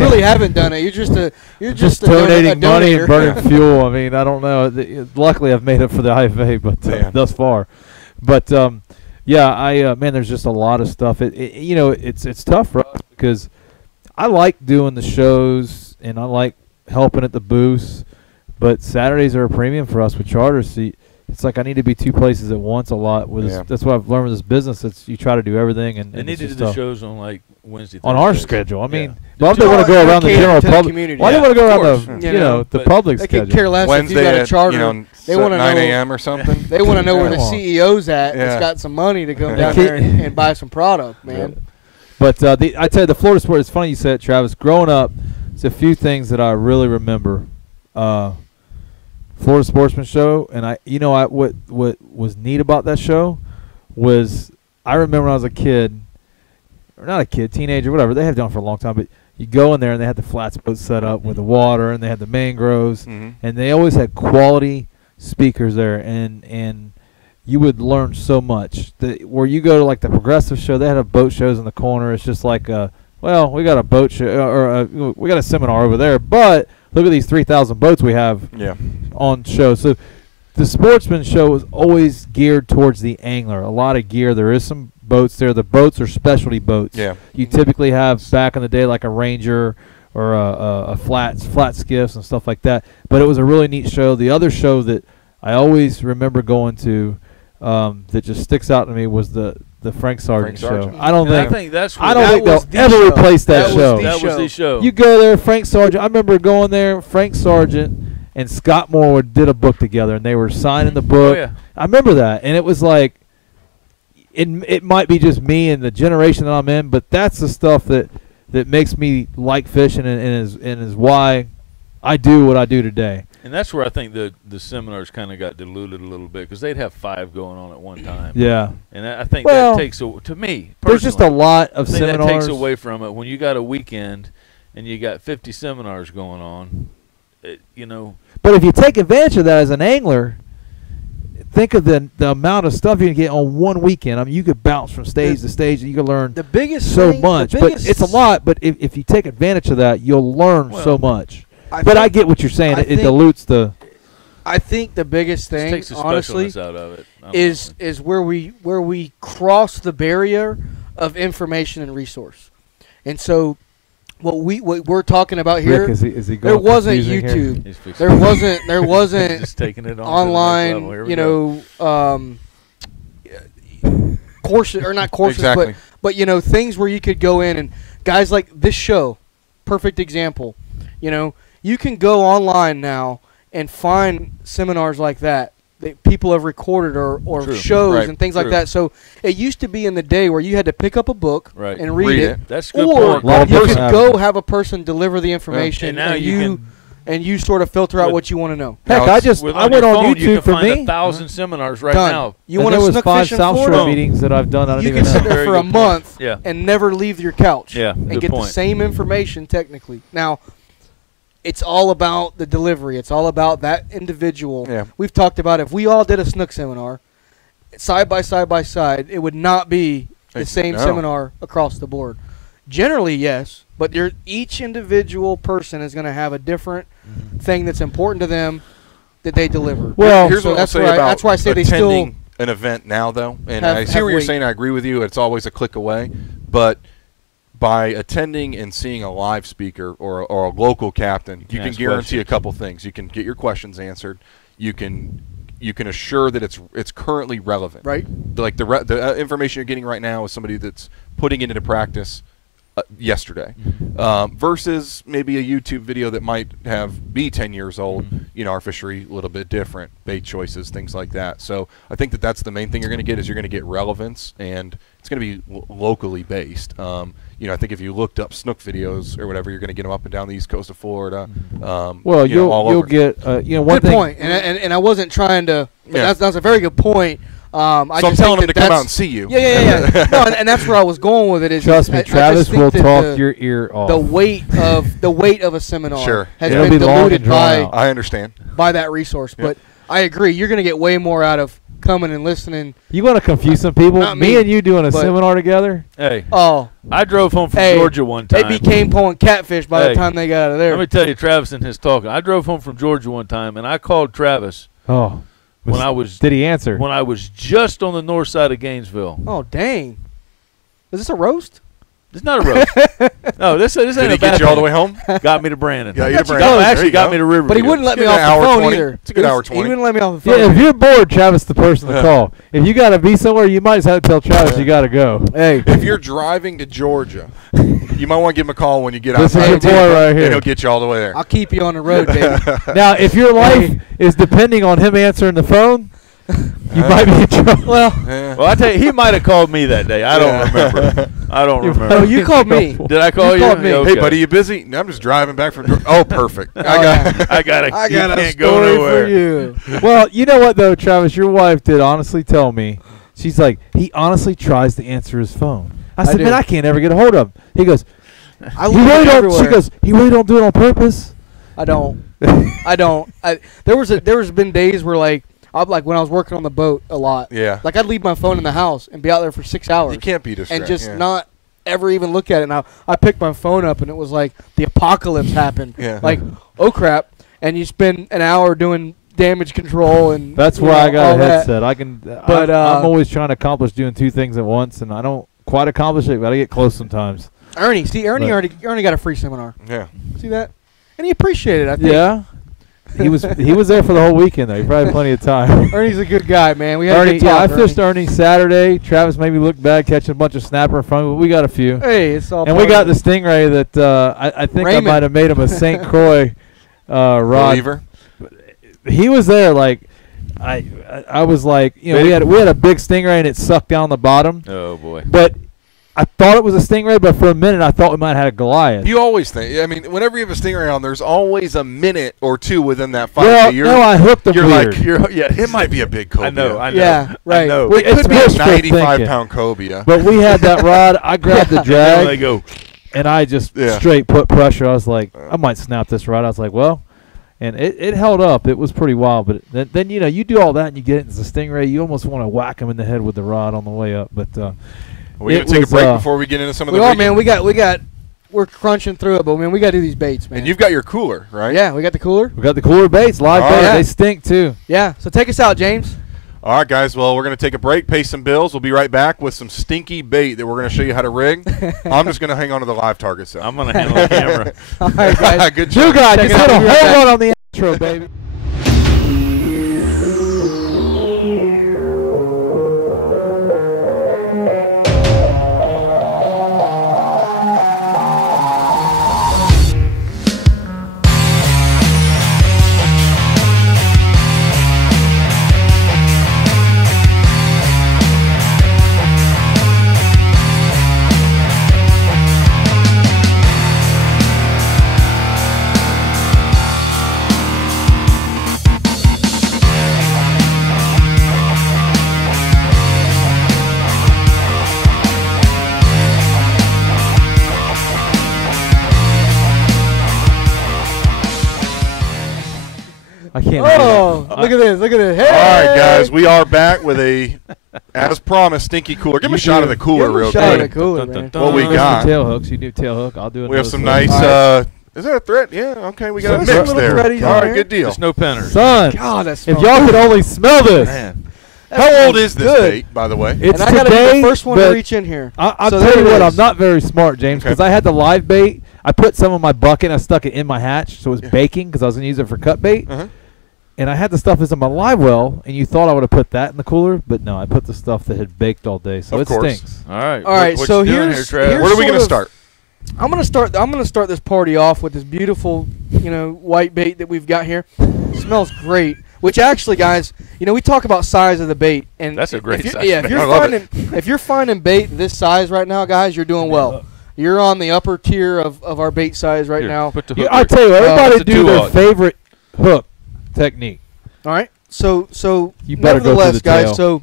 really haven't done it. You're just a donating money and donator. burning fuel. I mean, I don't know. Luckily, I've made it for the IFA, but thus far. But yeah, man, there's just a lot of stuff. It's tough for us because I like doing the shows and I like helping at the booths, but Saturdays are a premium for us with charters. See, it's like I need to be two places at once a lot. That's what I've learned with this business. It's you try to do everything, and they need to do the shows on like Wednesday, on Thursdays. our schedule. I mean, Yeah. why do they want to go around the general public? Community. Why do they want to go around course. the public They schedule? could care less Wednesday if you got a at, charter. They want to 9 know a.m. or something. They want to know where the Come on. CEO's at. Yeah. That's got some money to go Yeah. down there and buy some product, man. But I tell you, the Florida sport. It's funny you said it, Travis. Growing up, it's a few things that I really remember. Florida Sportsman Show, and what was neat about that show was I remember when I was a kid, or not a kid, teenager, whatever. They have done it for a long time, but you go in there and they had the flats boat set up with the water, and they had the mangroves, and they always had quality speakers there, and you would learn so much. Where you go to like the Progressive Show, they had a boat shows in the corner. It's just like we got a boat show or we got a seminar over there, but look at these 3,000 boats we have on show. So the Sportsman Show was always geared towards the angler. A lot of gear. There is some boats there. The boats are specialty boats. Yeah. You typically have back in the day like a Ranger or a flat skiffs and stuff like that. But it was a really neat show. The other show that I always remember going to that just sticks out to me was the Frank Sargent show. I don't think they'll ever replace that show. That was the show. You go there, Frank Sargent. I remember going there. Frank Sargent and Scott Morwood did a book together, and they were signing the book. Oh, yeah. I remember that, and it was like, it might be just me and the generation that I'm in, but that's the stuff that makes me like fishing and is why I do what I do today. And that's where I think the seminars kind of got diluted a little bit because they'd have 5 going on at one time. Yeah. And I think that takes, to me, there's just a lot of I think seminars. that takes away from it. When you got a weekend and you got 50 seminars going on, But if you take advantage of that as an angler, think of the amount of stuff you can get on one weekend. I mean, you could bounce from stage to stage, and you could learn much. But it's a lot. But if you take advantage of that, you'll learn so much. I get what you're saying. It dilutes the. I think the biggest thing, takes the honestly, out of it. is where we cross the barrier of information and resource, and so what we're talking about here. Rick, is he there going wasn't confusing YouTube. There wasn't just taking it on online. Courses or not courses, Exactly. but things where you could go in and guys like this show, perfect example. You can go online now and find seminars like that people have recorded or shows and things like that. So it used to be in the day where you had to pick up a book and read it. That's a good or point. you could go have a person deliver the information And you sort of filter out what you want to know. Heck, I went on YouTube you can for find me. 1,000 seminars right Done. now. You want to there was snook 5 fish in South Shore Florida? meetings that I've done. I don't You even can know. sit there for a month and never leave your couch and good get point. the same information technically. Now, it's all about the delivery. It's all about that individual. Yeah. We've talked about if we all did a snook seminar, side by side, it would not be the same seminar across the board. Generally, yes, but each individual person is going to have a different thing that's important to them that they deliver. Well, here's what that's I'll say about that's why I say they still attending an event now, though. And I see what you're saying. I agree with you. It's always a click away. But by attending and seeing a live speaker or a local captain, you can guarantee a couple things. You can get your questions answered. You can assure that it's currently relevant. Right. Like the information you're getting right now is somebody that's putting it into practice yesterday, versus maybe a YouTube video that might be 10 years old. You know, our fishery a little bit different, bait choices, things like that. So I think that's the main thing you're going to get is you're going to get relevance, and it's going to be locally based. You know, I think if you looked up snook videos or whatever, you're going to get them up and down the east coast of Florida. Well, you'll get you know, one good thing. point, and I wasn't trying to. But that's a very good point. So I'm telling them to come out and see you. Yeah. No, and that's where I was going with it. Is Trust me, Travis will talk your ear off. The weight of a seminar has It'll been be long and diluted drawn out. I understand by that resource, but I agree. You're going to get way more out of coming and listening. You want to confuse some people? Not me me, and you doing a seminar together? Hey. Oh. I drove home from Georgia one time. They became pulling catfish by the time they got out of there. Let me tell you, Travis and his talking. I drove home from Georgia one time, and I called Travis. Oh. Did he answer? When I was just on the north side of Gainesville. Oh, dang. Is this a roast? It's not a roast. No, this ain't a bad thing. Did he get you all the way home? Got me to Brandon. Got you to Brandon. Actually got me to Riverview. But he wouldn't let me off the phone either. It's a good hour 20. He wouldn't let me off the phone. Yeah, if you're bored, Travis the person to call. If you got to be somewhere, you might just have to tell Travis you got to go. Hey, if you're driving to Georgia, you might want to give him a call when you get out. This is the boy right here. And he'll get you all the way there. I'll keep you on the road, baby. Now, if your life is depending on him answering the phone, you might be in trouble. Well, I tell you, he might have called me that day. I don't remember. I don't remember. Oh, you called me. Did I call you? Called me. Okay. Hey, buddy, you busy? No, I'm just driving back from Georgia. Oh, perfect. I got a story for you. Well, you know what, though, Travis? Your wife did honestly tell me. She's like, he honestly tries to answer his phone. I said, man, I can't ever get a hold of him. He goes, I he really don't. She goes, he really don't do it on purpose. I don't. I don't. There's been days where like when I was working on the boat a lot. Yeah. Like I'd leave my phone in the house and be out there for 6 hours. You can't be distracted. And just not ever even look at it. Now I picked my phone up and it was like the apocalypse happened. Yeah. Like, oh crap! And you spend an hour doing damage control and that's why I got a headset. But I'm always trying to accomplish doing 2 things at once, and I don't quite accomplish it. But I get close sometimes. Ernie already got a free seminar. Yeah. See that? And he appreciated it, I think. Yeah. He was there for the whole weekend though. He probably had plenty of time. Ernie's a good guy, man. We had Ernie, a good talk, I fished Ernie Saturday. Travis made me look bad catching a bunch of snapper in front of me, but we got a few. Hey, it's all. And we got the stingray that I think Raymond. I might have made him a St. Croix rod. Believer? He was there like I was like, you know, we had a big stingray and it sucked down the bottom. Oh boy. But I thought it was a stingray, but for a minute I thought we might have had a Goliath. You always think. I mean, whenever you have a stingray on, there's always a minute or two within that fight. Well, so no, I hooked him weird. It might be a big cobia. I know. Yeah, right. I know. It could be a wishful 95-pound cobia. But we had that rod. I grabbed the drag. They go. And I just straight put pressure. I was like, I might snap this rod. I was like, well, and it held up. It was pretty wild. But then you know, you do all that and you get into the stingray. You almost want to whack him in the head with the rod on the way up. But we're gonna take a break before we get into some of the. Man, we're crunching through it, but man, we got to do these baits, man. And you've got your cooler, right? Yeah, we got the cooler. We got the cooler baits, live baits. They stink too. Yeah. So take us out, James. All right, guys. Well, we're going to take a break, pay some bills. We'll be right back with some stinky bait that we're going to show you how to rig. I'm just going to hang on to the live target set. I'm going to handle the camera. All right, guys. Good job. You guys just hit a home run on the intro, baby. I can't. Look at this! Look at this! Hey! All right, guys, we are back with a, as promised, stinky cooler. Give me a shot of the cooler real quick. What we got? Tail hooks. You do tail hook. I'll do it. We have some nice. Is that a thread? Yeah. Okay, we got a mix there. All right, good deal. There's no penners. Son, God, that's if y'all could only smell this. Man. How old is this bait, by the way? It's and I gotta today, be the first one to reach in here. I'll tell you what, I'm not very smart, James, because I had the live bait. I put some in my bucket and I stuck it in my hatch, so it was baking because I was going to use it for cut bait. And I had the stuff that's in my live well, and you thought I would have put that in the cooler, but no, I put the stuff that had baked all day, so it stinks. All right. All right, so here's where are we going to start? I'm gonna start this party off with this beautiful, white bait that we've got here. It smells great. Which actually, guys, we talk about size of the bait, and that's a great size. Yeah, if you're finding bait this size right now, guys, you're doing well. You're on the upper tier of our bait size right now. Put the hook I'll tell you, everybody do their 2-aught. favorite hook technique. All right, so You better go nevertheless, through the guys, tail. so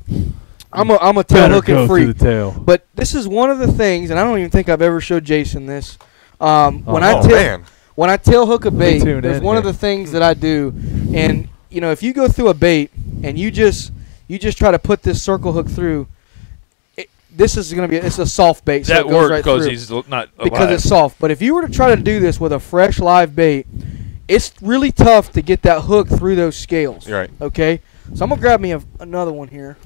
I'm a tail hooking go freak. through the tail. But this is one of the things, and I don't even think I've ever showed Jason this. When I tail hook a bait, there's one of the things that I do, and if you go through a bait and you just try to put this circle hook through, this is going to be it's a soft bait. So That it goes worked right because through he's not alive. because it's soft. But if you were to try to do this with a fresh live bait, it's really tough to get that hook through those scales. You're right. Okay, so I'm gonna grab me another one here.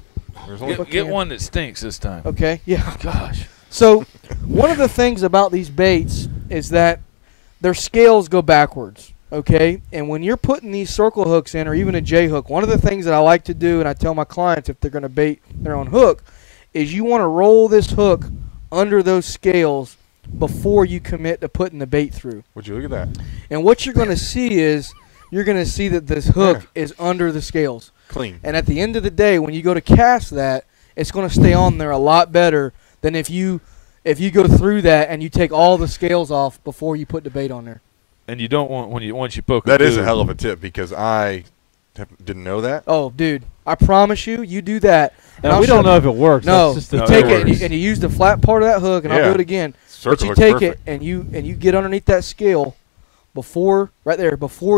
Get one that stinks this time. Okay, yeah. Gosh. So one of the things about these baits is that their scales go backwards. Okay, and when you're putting these circle hooks in, or even a J hook, one of the things that I like to do, and I tell my clients if they're going to bait their own hook, is you want to roll this hook under those scales before you commit to putting the bait through. Would you look at that? And what you're going to see is that this hook is under the scales. Clean. And at the end of the day, when you go to cast that, it's going to stay on there a lot better than if you go through that and you take all the scales off before you put the bait on there. And you don't want once you poke. That is a hell of a tip because I didn't know that. Oh, dude, I promise you do that. And we don't know if it works. No, That's just you the take theory. it and you use the flat part of that hook, and I'll do it again. But you take it and you get underneath that scale before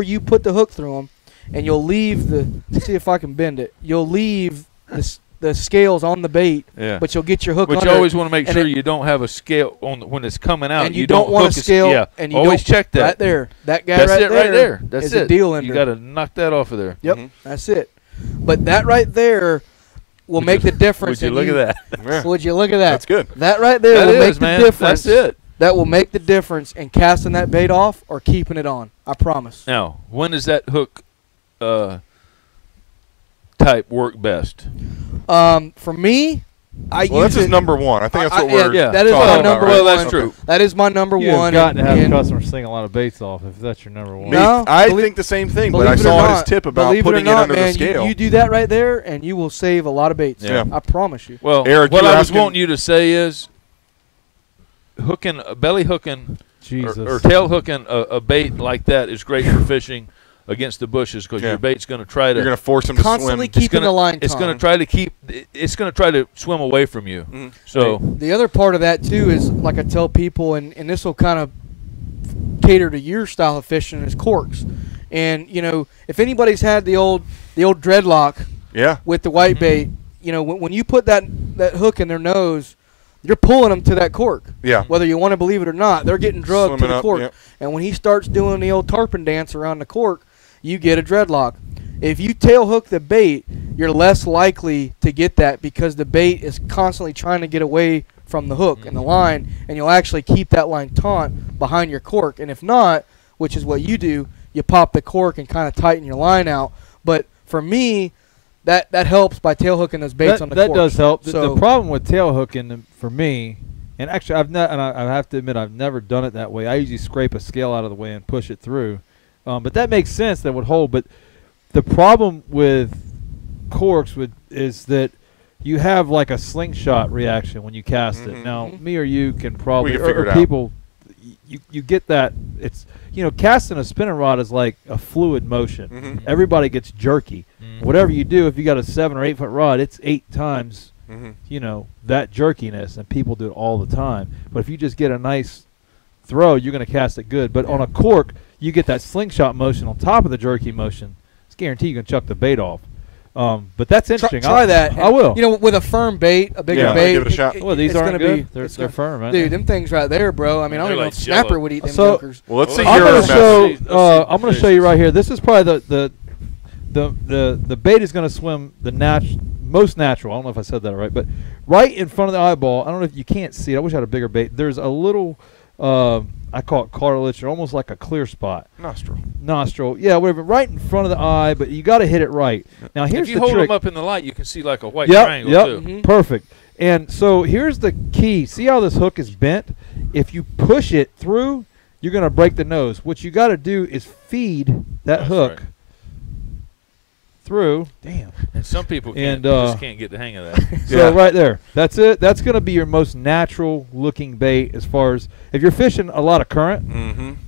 you put the hook through them, and you'll leave let's see if I can bend it. You'll leave the scales on the bait, but you'll get your hook. But under you always it, want to make sure you don't have a scale on when it's coming out. And you don't want a scale. Yeah, and you always check that. Right there, that guy That's right it there. Right there. That's is it. a deal ender. You got to knock that off of there. Yep, that's it. But that right there will make the difference. Would you look at that? Yeah. Would you look at that? That's good. That right there will make the difference. That's it. That will make the difference in casting that bait off or keeping it on. I promise. Now, when does that hook type work best? For me, that's his number one. I think that's what we're that is my number one. Well, that's true. That is my number You've one. got to have customers sling a lot of baits off if that's your number one. No, I think the same thing, but I saw his tip about putting it under the scale. You do that right there, and you will save a lot of baits. Yeah. I promise you. Well, Eric, what I was wanting you to say is belly hooking or tail hooking a bait like that is great for fishing against the bushes because your bait's going to try to. You're going to force him to constantly swim. keeping the line. It's going to try to keep. It's going to try to swim away from you. Mm-hmm. So the other part of that too is, like I tell people, and this will kind of cater to your style of fishing, is corks. And if anybody's had the old dreadlock, with the white bait, when you put that hook in their nose, you're pulling them to that cork. Yeah. Whether you want to believe it or not, they're getting drugged Swimming to the up, cork. yep. And when he starts doing the old tarpon dance around the cork, you get a dreadlock. If you tail hook the bait, you're less likely to get that because the bait is constantly trying to get away from the hook and the line, and you'll actually keep that line taut behind your cork. And if not, which is what you do, you pop the cork and kind of tighten your line out. But for me, that helps by tail hooking those baits on the cork. That does help. So, the problem with tail hooking for me, and actually I have to admit I've never done it that way. I usually scrape a scale out of the way and push it through. But that makes sense. That would hold. But the problem with corks is that you have like a slingshot reaction when you cast it. Now, me or you can probably, figure it out. people, you get that. It's casting a spinning rod is like a fluid motion. Everybody gets jerky. Whatever you do, if you got a 7 or 8 foot rod, it's 8 times that jerkiness, and people do it all the time. But if you just get a nice throw, you're going to cast it good. But on a cork, you get that slingshot motion on top of the jerky motion. It's guaranteed you're going to chuck the bait off. But that's interesting. Try that. I will. With a firm bait, a bigger bait. Give it a shot. Well, these it's aren't gonna good. They're firm, right? Dude, them things right there, bro. I mean, I don't even know if snapper would eat them jokers. Well, let's see I'm your going to method. show. I'm going to show you right here. This is probably the bait is going to swim the most natural. I don't know if I said that right, but right in front of the eyeball. I don't know if you can't see it. I wish I had a bigger bait. There's a little. I call it cartilage, or almost like a clear spot. Nostril. Yeah, whatever. Right in front of the eye, but you got to hit it right. Now here's if you the hold trick. them up in the light, you can see like a white triangle too. Perfect. And so here's the key. See how this hook is bent? If you push it through, you're going to break the nose. What you got to do is feed that hook through. Damn. And some people just can't get the hang of that. So right there, that's it. That's going to be your most natural looking bait as far as if you're fishing a lot of current,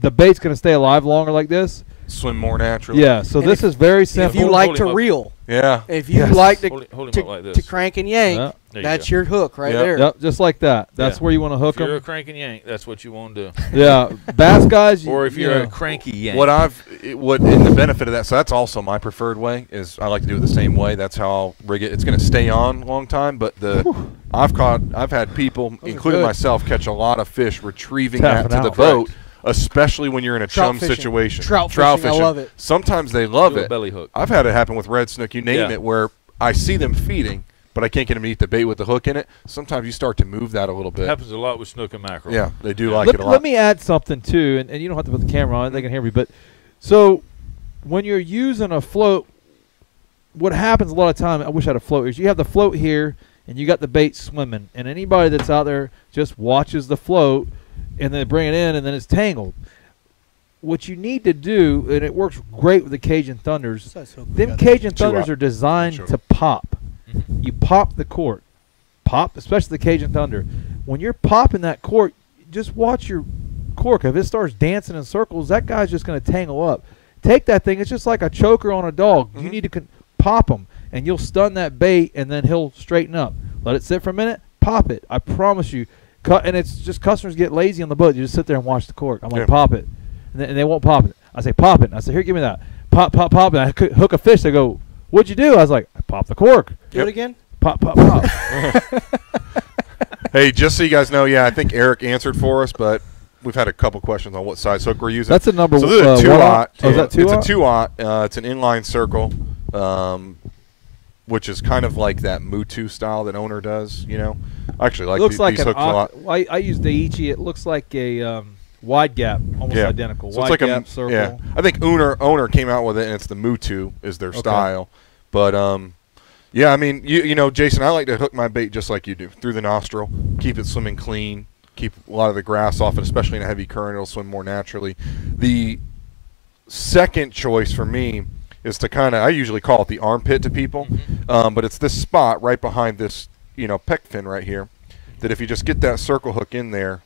the bait's going to stay alive longer like this. Swim more naturally. Yeah, so and this is very simple. If you like to reel. Yeah. If you like to, hold him up like this. to crank and yank, that's your hook right there. Yep, just like that. That's where you want to hook them. If you're a crank and yank, that's what you want to do. Yeah, bass guys. Or if you're a cranky yank. What in the benefit of that, so that's also my preferred way, is I like to do it the same way. That's how I'll rig it. It's going to stay on a long time, but I've had people, including myself, catch a lot of fish retrieving that to the boat. Especially when you're in a chum situation. Trout fishing, I love it. Sometimes they love it. Belly hook. I've had it happen with red snook, you name it, where I see them feeding, but I can't get them to eat the bait with the hook in it. Sometimes you start to move that a little bit. It happens a lot with snook and mackerel. Yeah, they do like it a lot. Let me add something, too, and you don't have to put the camera on. They can hear me. But so when you're using a float, what happens a lot of time, I wish I had a float, is you have the float here, and you got the bait swimming. And anybody that's out there just watches the float, and then bring it in, and then it's tangled. What you need to do, and it works great with the Cajun Thunders, them Cajun Thunders are designed to pop. You pop the cork. Pop, especially the Cajun Thunder. When you're popping that cork, just watch your cork. If it starts dancing in circles, that guy's just going to tangle up. Take that thing. It's just like a choker on a dog. You need to pop him, and you'll stun that bait, and then he'll straighten up. Let it sit for a minute. Pop it. I promise you. And it's just customers get lazy on the boat. You just sit there and watch the cork. I'm like, pop it. And they won't pop it. I say, pop it. And I say, here, give me that. Pop, pop, pop. And I hook a fish. They go, what'd you do? I was like, I popped the cork. Do it again? Pop, pop, pop. Hey, just so you guys know, I think Eric answered for us, but we've had a couple questions on what size hook we're using. That's a number. So this is a 2-aught. Oh, is that 2-aught? It's a 2-aught. It's an inline circle, which is kind of like that Mutu style that owner does, I actually like these hooks a lot. I use the Daiichi. It looks like a wide gap, almost identical. So wide it's like gap circle. Yeah, I think owner came out with it, and it's the Mutu is their style. But yeah, I mean, Jason, I like to hook my bait just like you do, through the nostril, keep it swimming clean, keep a lot of the grass off it, especially in a heavy current. It'll swim more naturally. The second choice for me is to I usually call it the armpit to people, but it's this spot right behind this, pec fin right here, that if you just get that circle hook in there,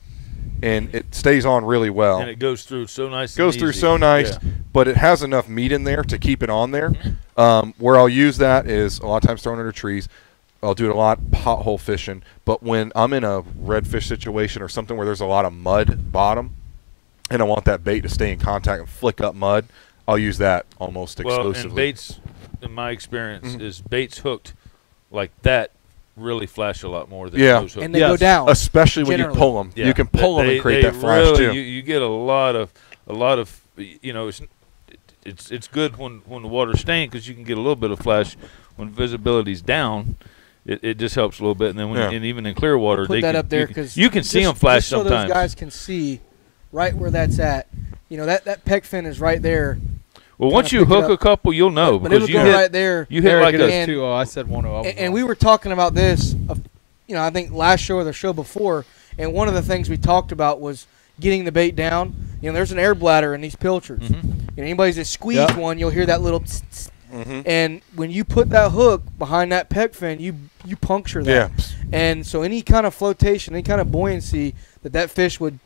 and it stays on really well. And it goes through so nice. But it has enough meat in there to keep it on there. Where I'll use that is a lot of times thrown under trees. I'll do it a lot pothole fishing. But when I'm in a redfish situation or something where there's a lot of mud bottom, and I want that bait to stay in contact and flick up mud, I'll use that almost exclusively. Well, and baits, in my experience, is baits hooked like that really flash a lot more than those hooks. And they go down. Especially when you pull them. Yeah. You can pull them and create that flash too. You get a lot of it's good when the water's staying because you can get a little bit of flash. When visibility's down, it just helps a little bit. And then and even in clear water, put that up there because you can see them flash just so sometimes. Those guys can see right where that's at. That pec fin is right there. Well, once you hook a couple, you'll know. But it'll go right there. You hit like a 2-0. I said 1-0. And we were talking about this, I think last show or the show before, and one of the things we talked about was getting the bait down. There's an air bladder in these pilchards. Anybody that squeezed one, you'll hear that little tss, tss. And when you put that hook behind that pec fin, you puncture that. And so any kind of flotation, any kind of buoyancy that fish would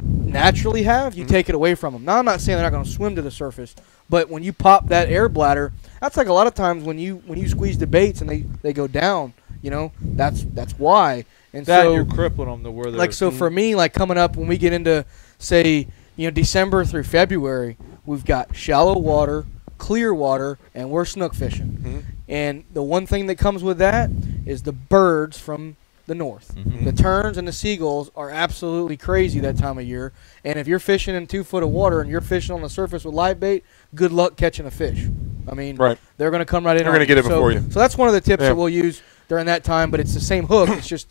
naturally have, you take it away from them. Now, I'm not saying they're not going to swim to the surface, but when you pop that air bladder, that's like a lot of times when you squeeze the baits and they go down, that's why. And so you're crippling them to where they're so for me, like coming up when we get into say December through February, we've got shallow water, clear water, and we're snook fishing. And the one thing that comes with that is the birds from the north. The terns and the seagulls are absolutely crazy that time of year. And if you're fishing in 2 foot of water and you're fishing on the surface with live bait, good luck catching a fish. I mean, they're going to come right in. They're going to get it before you. So that's one of the tips that we'll use during that time. But it's the same hook. It's just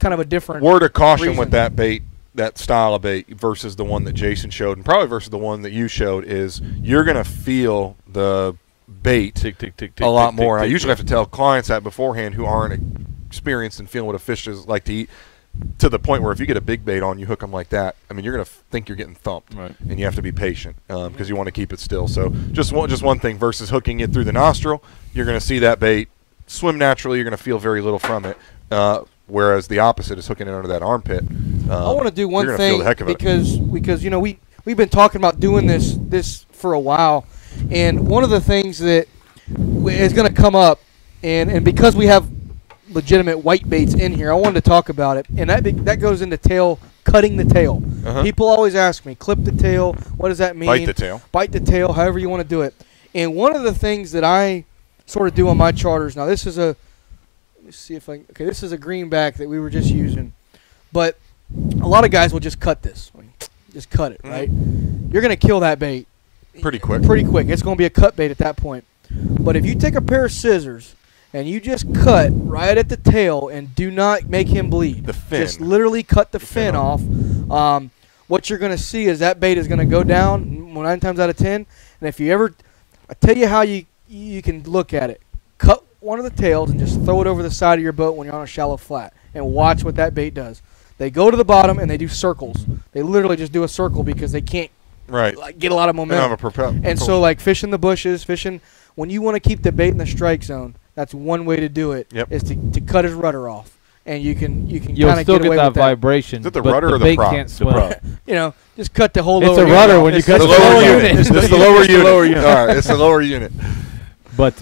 kind of a different word of caution reason. with that bait, that style of bait versus the one that Jason showed, and probably versus the one that you showed, is you're going to feel the bait tick, tick, tick, a lot more. Tick, I usually have to tell clients that beforehand who aren't experienced in feeling what a fish is like to eat. to the point where if you get a big bait on, you hook them like that, I mean, you're going to think you're getting thumped. Right. And you have to be patient because you want to keep it still. So just one thing versus hooking it through the nostril, you're going to see that bait swim naturally. You're going to feel very little from it. Whereas the opposite is hooking it under that armpit. I want to do one thing because we've been talking about doing this for a while, and one of the things that is going to come up, and because we have legitimate white baits in here, I wanted to talk about it, and that goes into cutting the tail. People always ask me, clip the tail, what does that mean? Bite the tail, however you want to do it. And one of the things that I sort of do on my charters, now this is this is a greenback that we were just using, but a lot of guys will just cut this, just cut it, right? You're going to kill that bait pretty quick. It's going to be a cut bait at that point. But if you take a pair of scissors and you just cut right at the tail and do not make him bleed, the fin, just literally cut the fin off, what you're going to see is that bait is going to go down 9 times out of 10. And if you ever, I tell you how you can look at it. Cut one of the tails and just throw it over the side of your boat when you're on a shallow flat and watch what that bait does. They go to the bottom and they do circles. They literally just do a circle because they can't get a lot of momentum. And so like fishing the bushes, when you want to keep the bait in the strike zone, that's one way to do it, is to cut his rudder off. And you can You'll kind of still get away that with that vibration. Is it the but rudder the or the bait prop? Can't swim. Just cut the whole it's lower unit. It's a rudder when you cut the lower unit. It's the lower unit. All right, it's the lower unit. But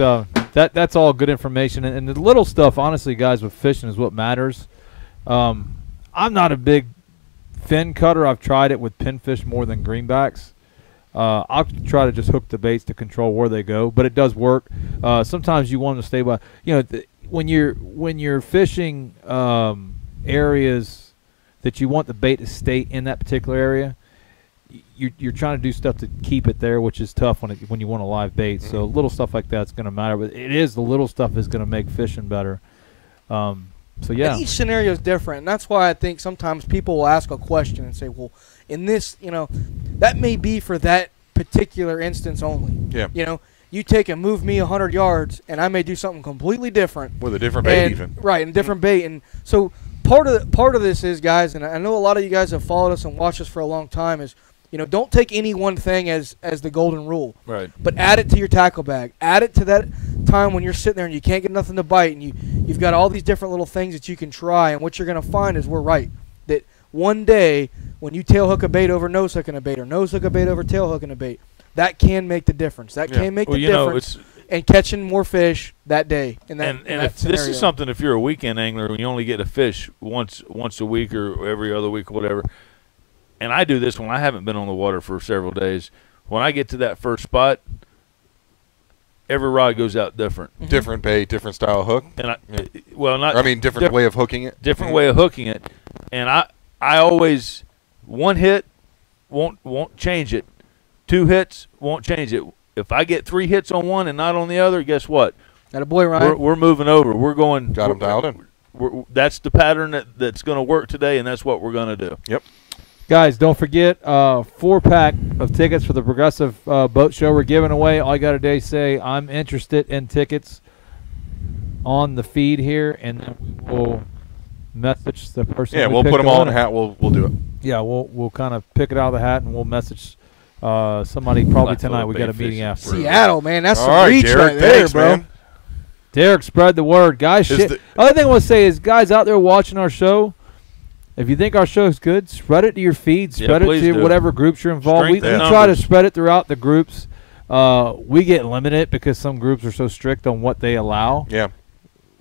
that's all good information. And the little stuff, honestly, guys, with fishing is what matters. I'm not a big fin cutter. I've tried it with pinfish more than greenbacks. I'll try to just hook the baits to control where they go, but it does work. Sometimes you want them to stay by. When you're fishing areas that you want the bait to stay in that particular area, you're trying to do stuff to keep it there, which is tough when you want a live bait. So little stuff like that's going to matter, but it is the little stuff is going to make fishing better. So yeah, and each scenario is different, and that's why I think sometimes people will ask a question and say, "Well, in this, that may be for that particular instance only." Yeah. You take and move me 100 yards, and I may do something completely different with a different bait, and different bait. And so part of this is, guys, and I know a lot of you guys have followed us and watched us for a long time, is don't take any one thing as the golden rule. Right. But add it to your tackle bag. Add it to that time when you're sitting there and you can't get nothing to bite, and you've got all these different little things that you can try. And what you're going to find is we're right. That one day when you tail hook a bait over nose hooking a bait, or nose hook a bait over tail hooking a bait, that can make the difference. That can make the difference in catching more fish that day. In that this is something, if you're a weekend angler and you only get a fish once a week or every other week or whatever, and I do this when I haven't been on the water for several days, when I get to that first spot, every rod goes out different. Different bait, different style hook. And different way of hooking it. Different way of hooking it. And I always, one hit won't change it. 2 hits won't change it. If I get 3 hits on one and not on the other, guess what? That a boy, Ryan. We're moving over. We're going. Got him dialed in. That's the pattern that's going to work today, and that's what we're going to do. Yep. Guys, don't forget 4-pack of tickets for the Progressive Boat Show we're giving away. All you got to do is say, I'm interested in tickets on the feed here, and then we'll message the person. Yeah, we'll put them all in a hat. We'll do it. Yeah, we'll kind of pick it out of the hat, and we'll message somebody probably tonight. We got a meeting after. Seattle, man, that's some right, reach Derek, right there, thanks, bro. Man. Derek, spread the word, guys. Other thing I want to say is, guys out there watching our show, if you think our show is good, spread it to your feed. Spread it to whatever groups you're involved. We try to spread it throughout the groups. We get limited because some groups are so strict on what they allow. Yeah.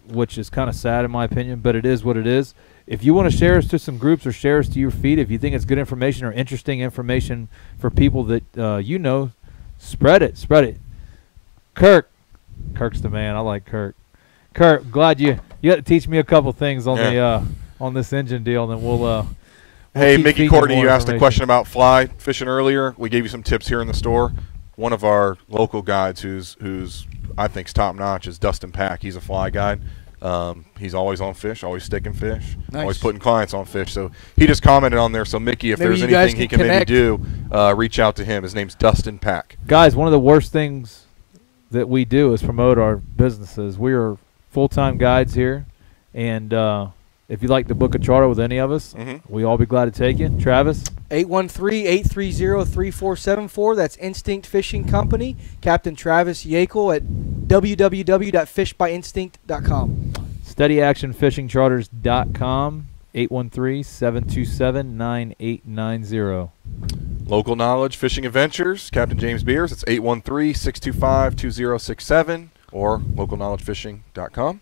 Which is kind of sad in my opinion, but it is what it is. If you want to share us to some groups or share us to your feed, if you think it's good information or interesting information for people that spread it. Spread it. Kirk's the man. I like Kirk. Kirk, glad you got to teach me a couple things on the on this engine deal, and then we'll hey, Mickey Courtney, you asked a question about fly fishing earlier. We gave you some tips here in the store. One of our local guides who's I think's top notch is Dustin Pack. He's a fly guide. He's always on fish, always sticking fish, always putting clients on fish. So he just commented on there. So Mickey, if there's anything he can maybe do, reach out to him. His name's Dustin Pack. Guys, one of the worst things that we do is promote our businesses. We are full-time guides here, and if you'd like to book a charter with any of us, we all be glad to take you. Travis? 813-830-3474. That's Instinct Fishing Company. Captain Travis Yaeckel at www.fishbyinstinct.com. SteadyActionFishingCharters.com. 813-727-9890. Local Knowledge Fishing Adventures, Captain James Beers. It's 813-625-2067 or localknowledgefishing.com.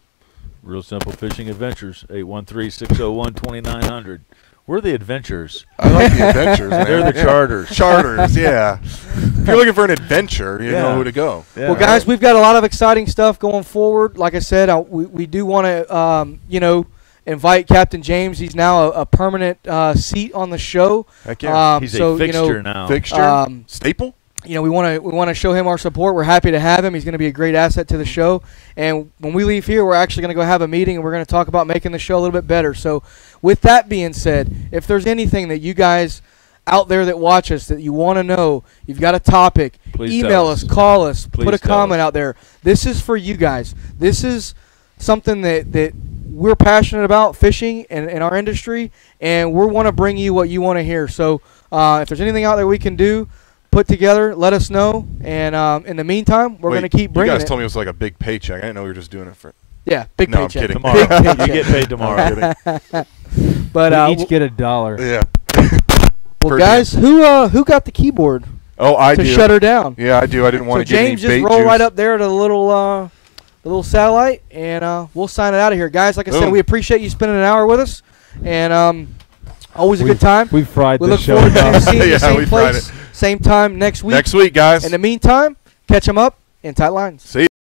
Real Simple Fishing Adventures, 813-601-2900. We're the adventures. I like the adventures, man. They're the charters. Charters, yeah. If you're looking for an adventure, you know who to go. Yeah. Well, guys, we've got a lot of exciting stuff going forward. Like I said, we do want to, invite Captain James. He's now a permanent seat on the show. Heck yeah. He's a fixture now. Fixture? Staple? We want to show him our support. We're happy to have him. He's going to be a great asset to the show. And when we leave here, we're actually going to go have a meeting, and we're going to talk about making the show a little bit better. So with that being said, if there's anything that you guys out there that watch us that you want to know, you've got a topic, Please email us, call us, Please put a tell comment us. out there. This is for you guys. This is something that we're passionate about, fishing and in our industry, and we want to bring you what you want to hear. So if there's anything out there we can do, put together, let us know. And in the meantime, we're going to keep bringing it. You guys told me it was like a big paycheck. I didn't know we were just doing it for. Yeah, big No, I'm paycheck. kidding. Tomorrow. Big paycheck. You get paid tomorrow. But we each get $1. Yeah. well, per guys, who got the keyboard Oh, I to do. shut her down? Yeah, I do. I didn't want to So get any James, bait just roll juice. right up there to the little satellite, and we'll sign it out of here, guys. Like I said, Boom. we appreciate you spending an hour with us, and always a good time. We've fried We this look show forward to enough. seeing you Yeah, same we fried place, same time next week. Next week, guys. In the meantime, catch them up in tight lines. See ya.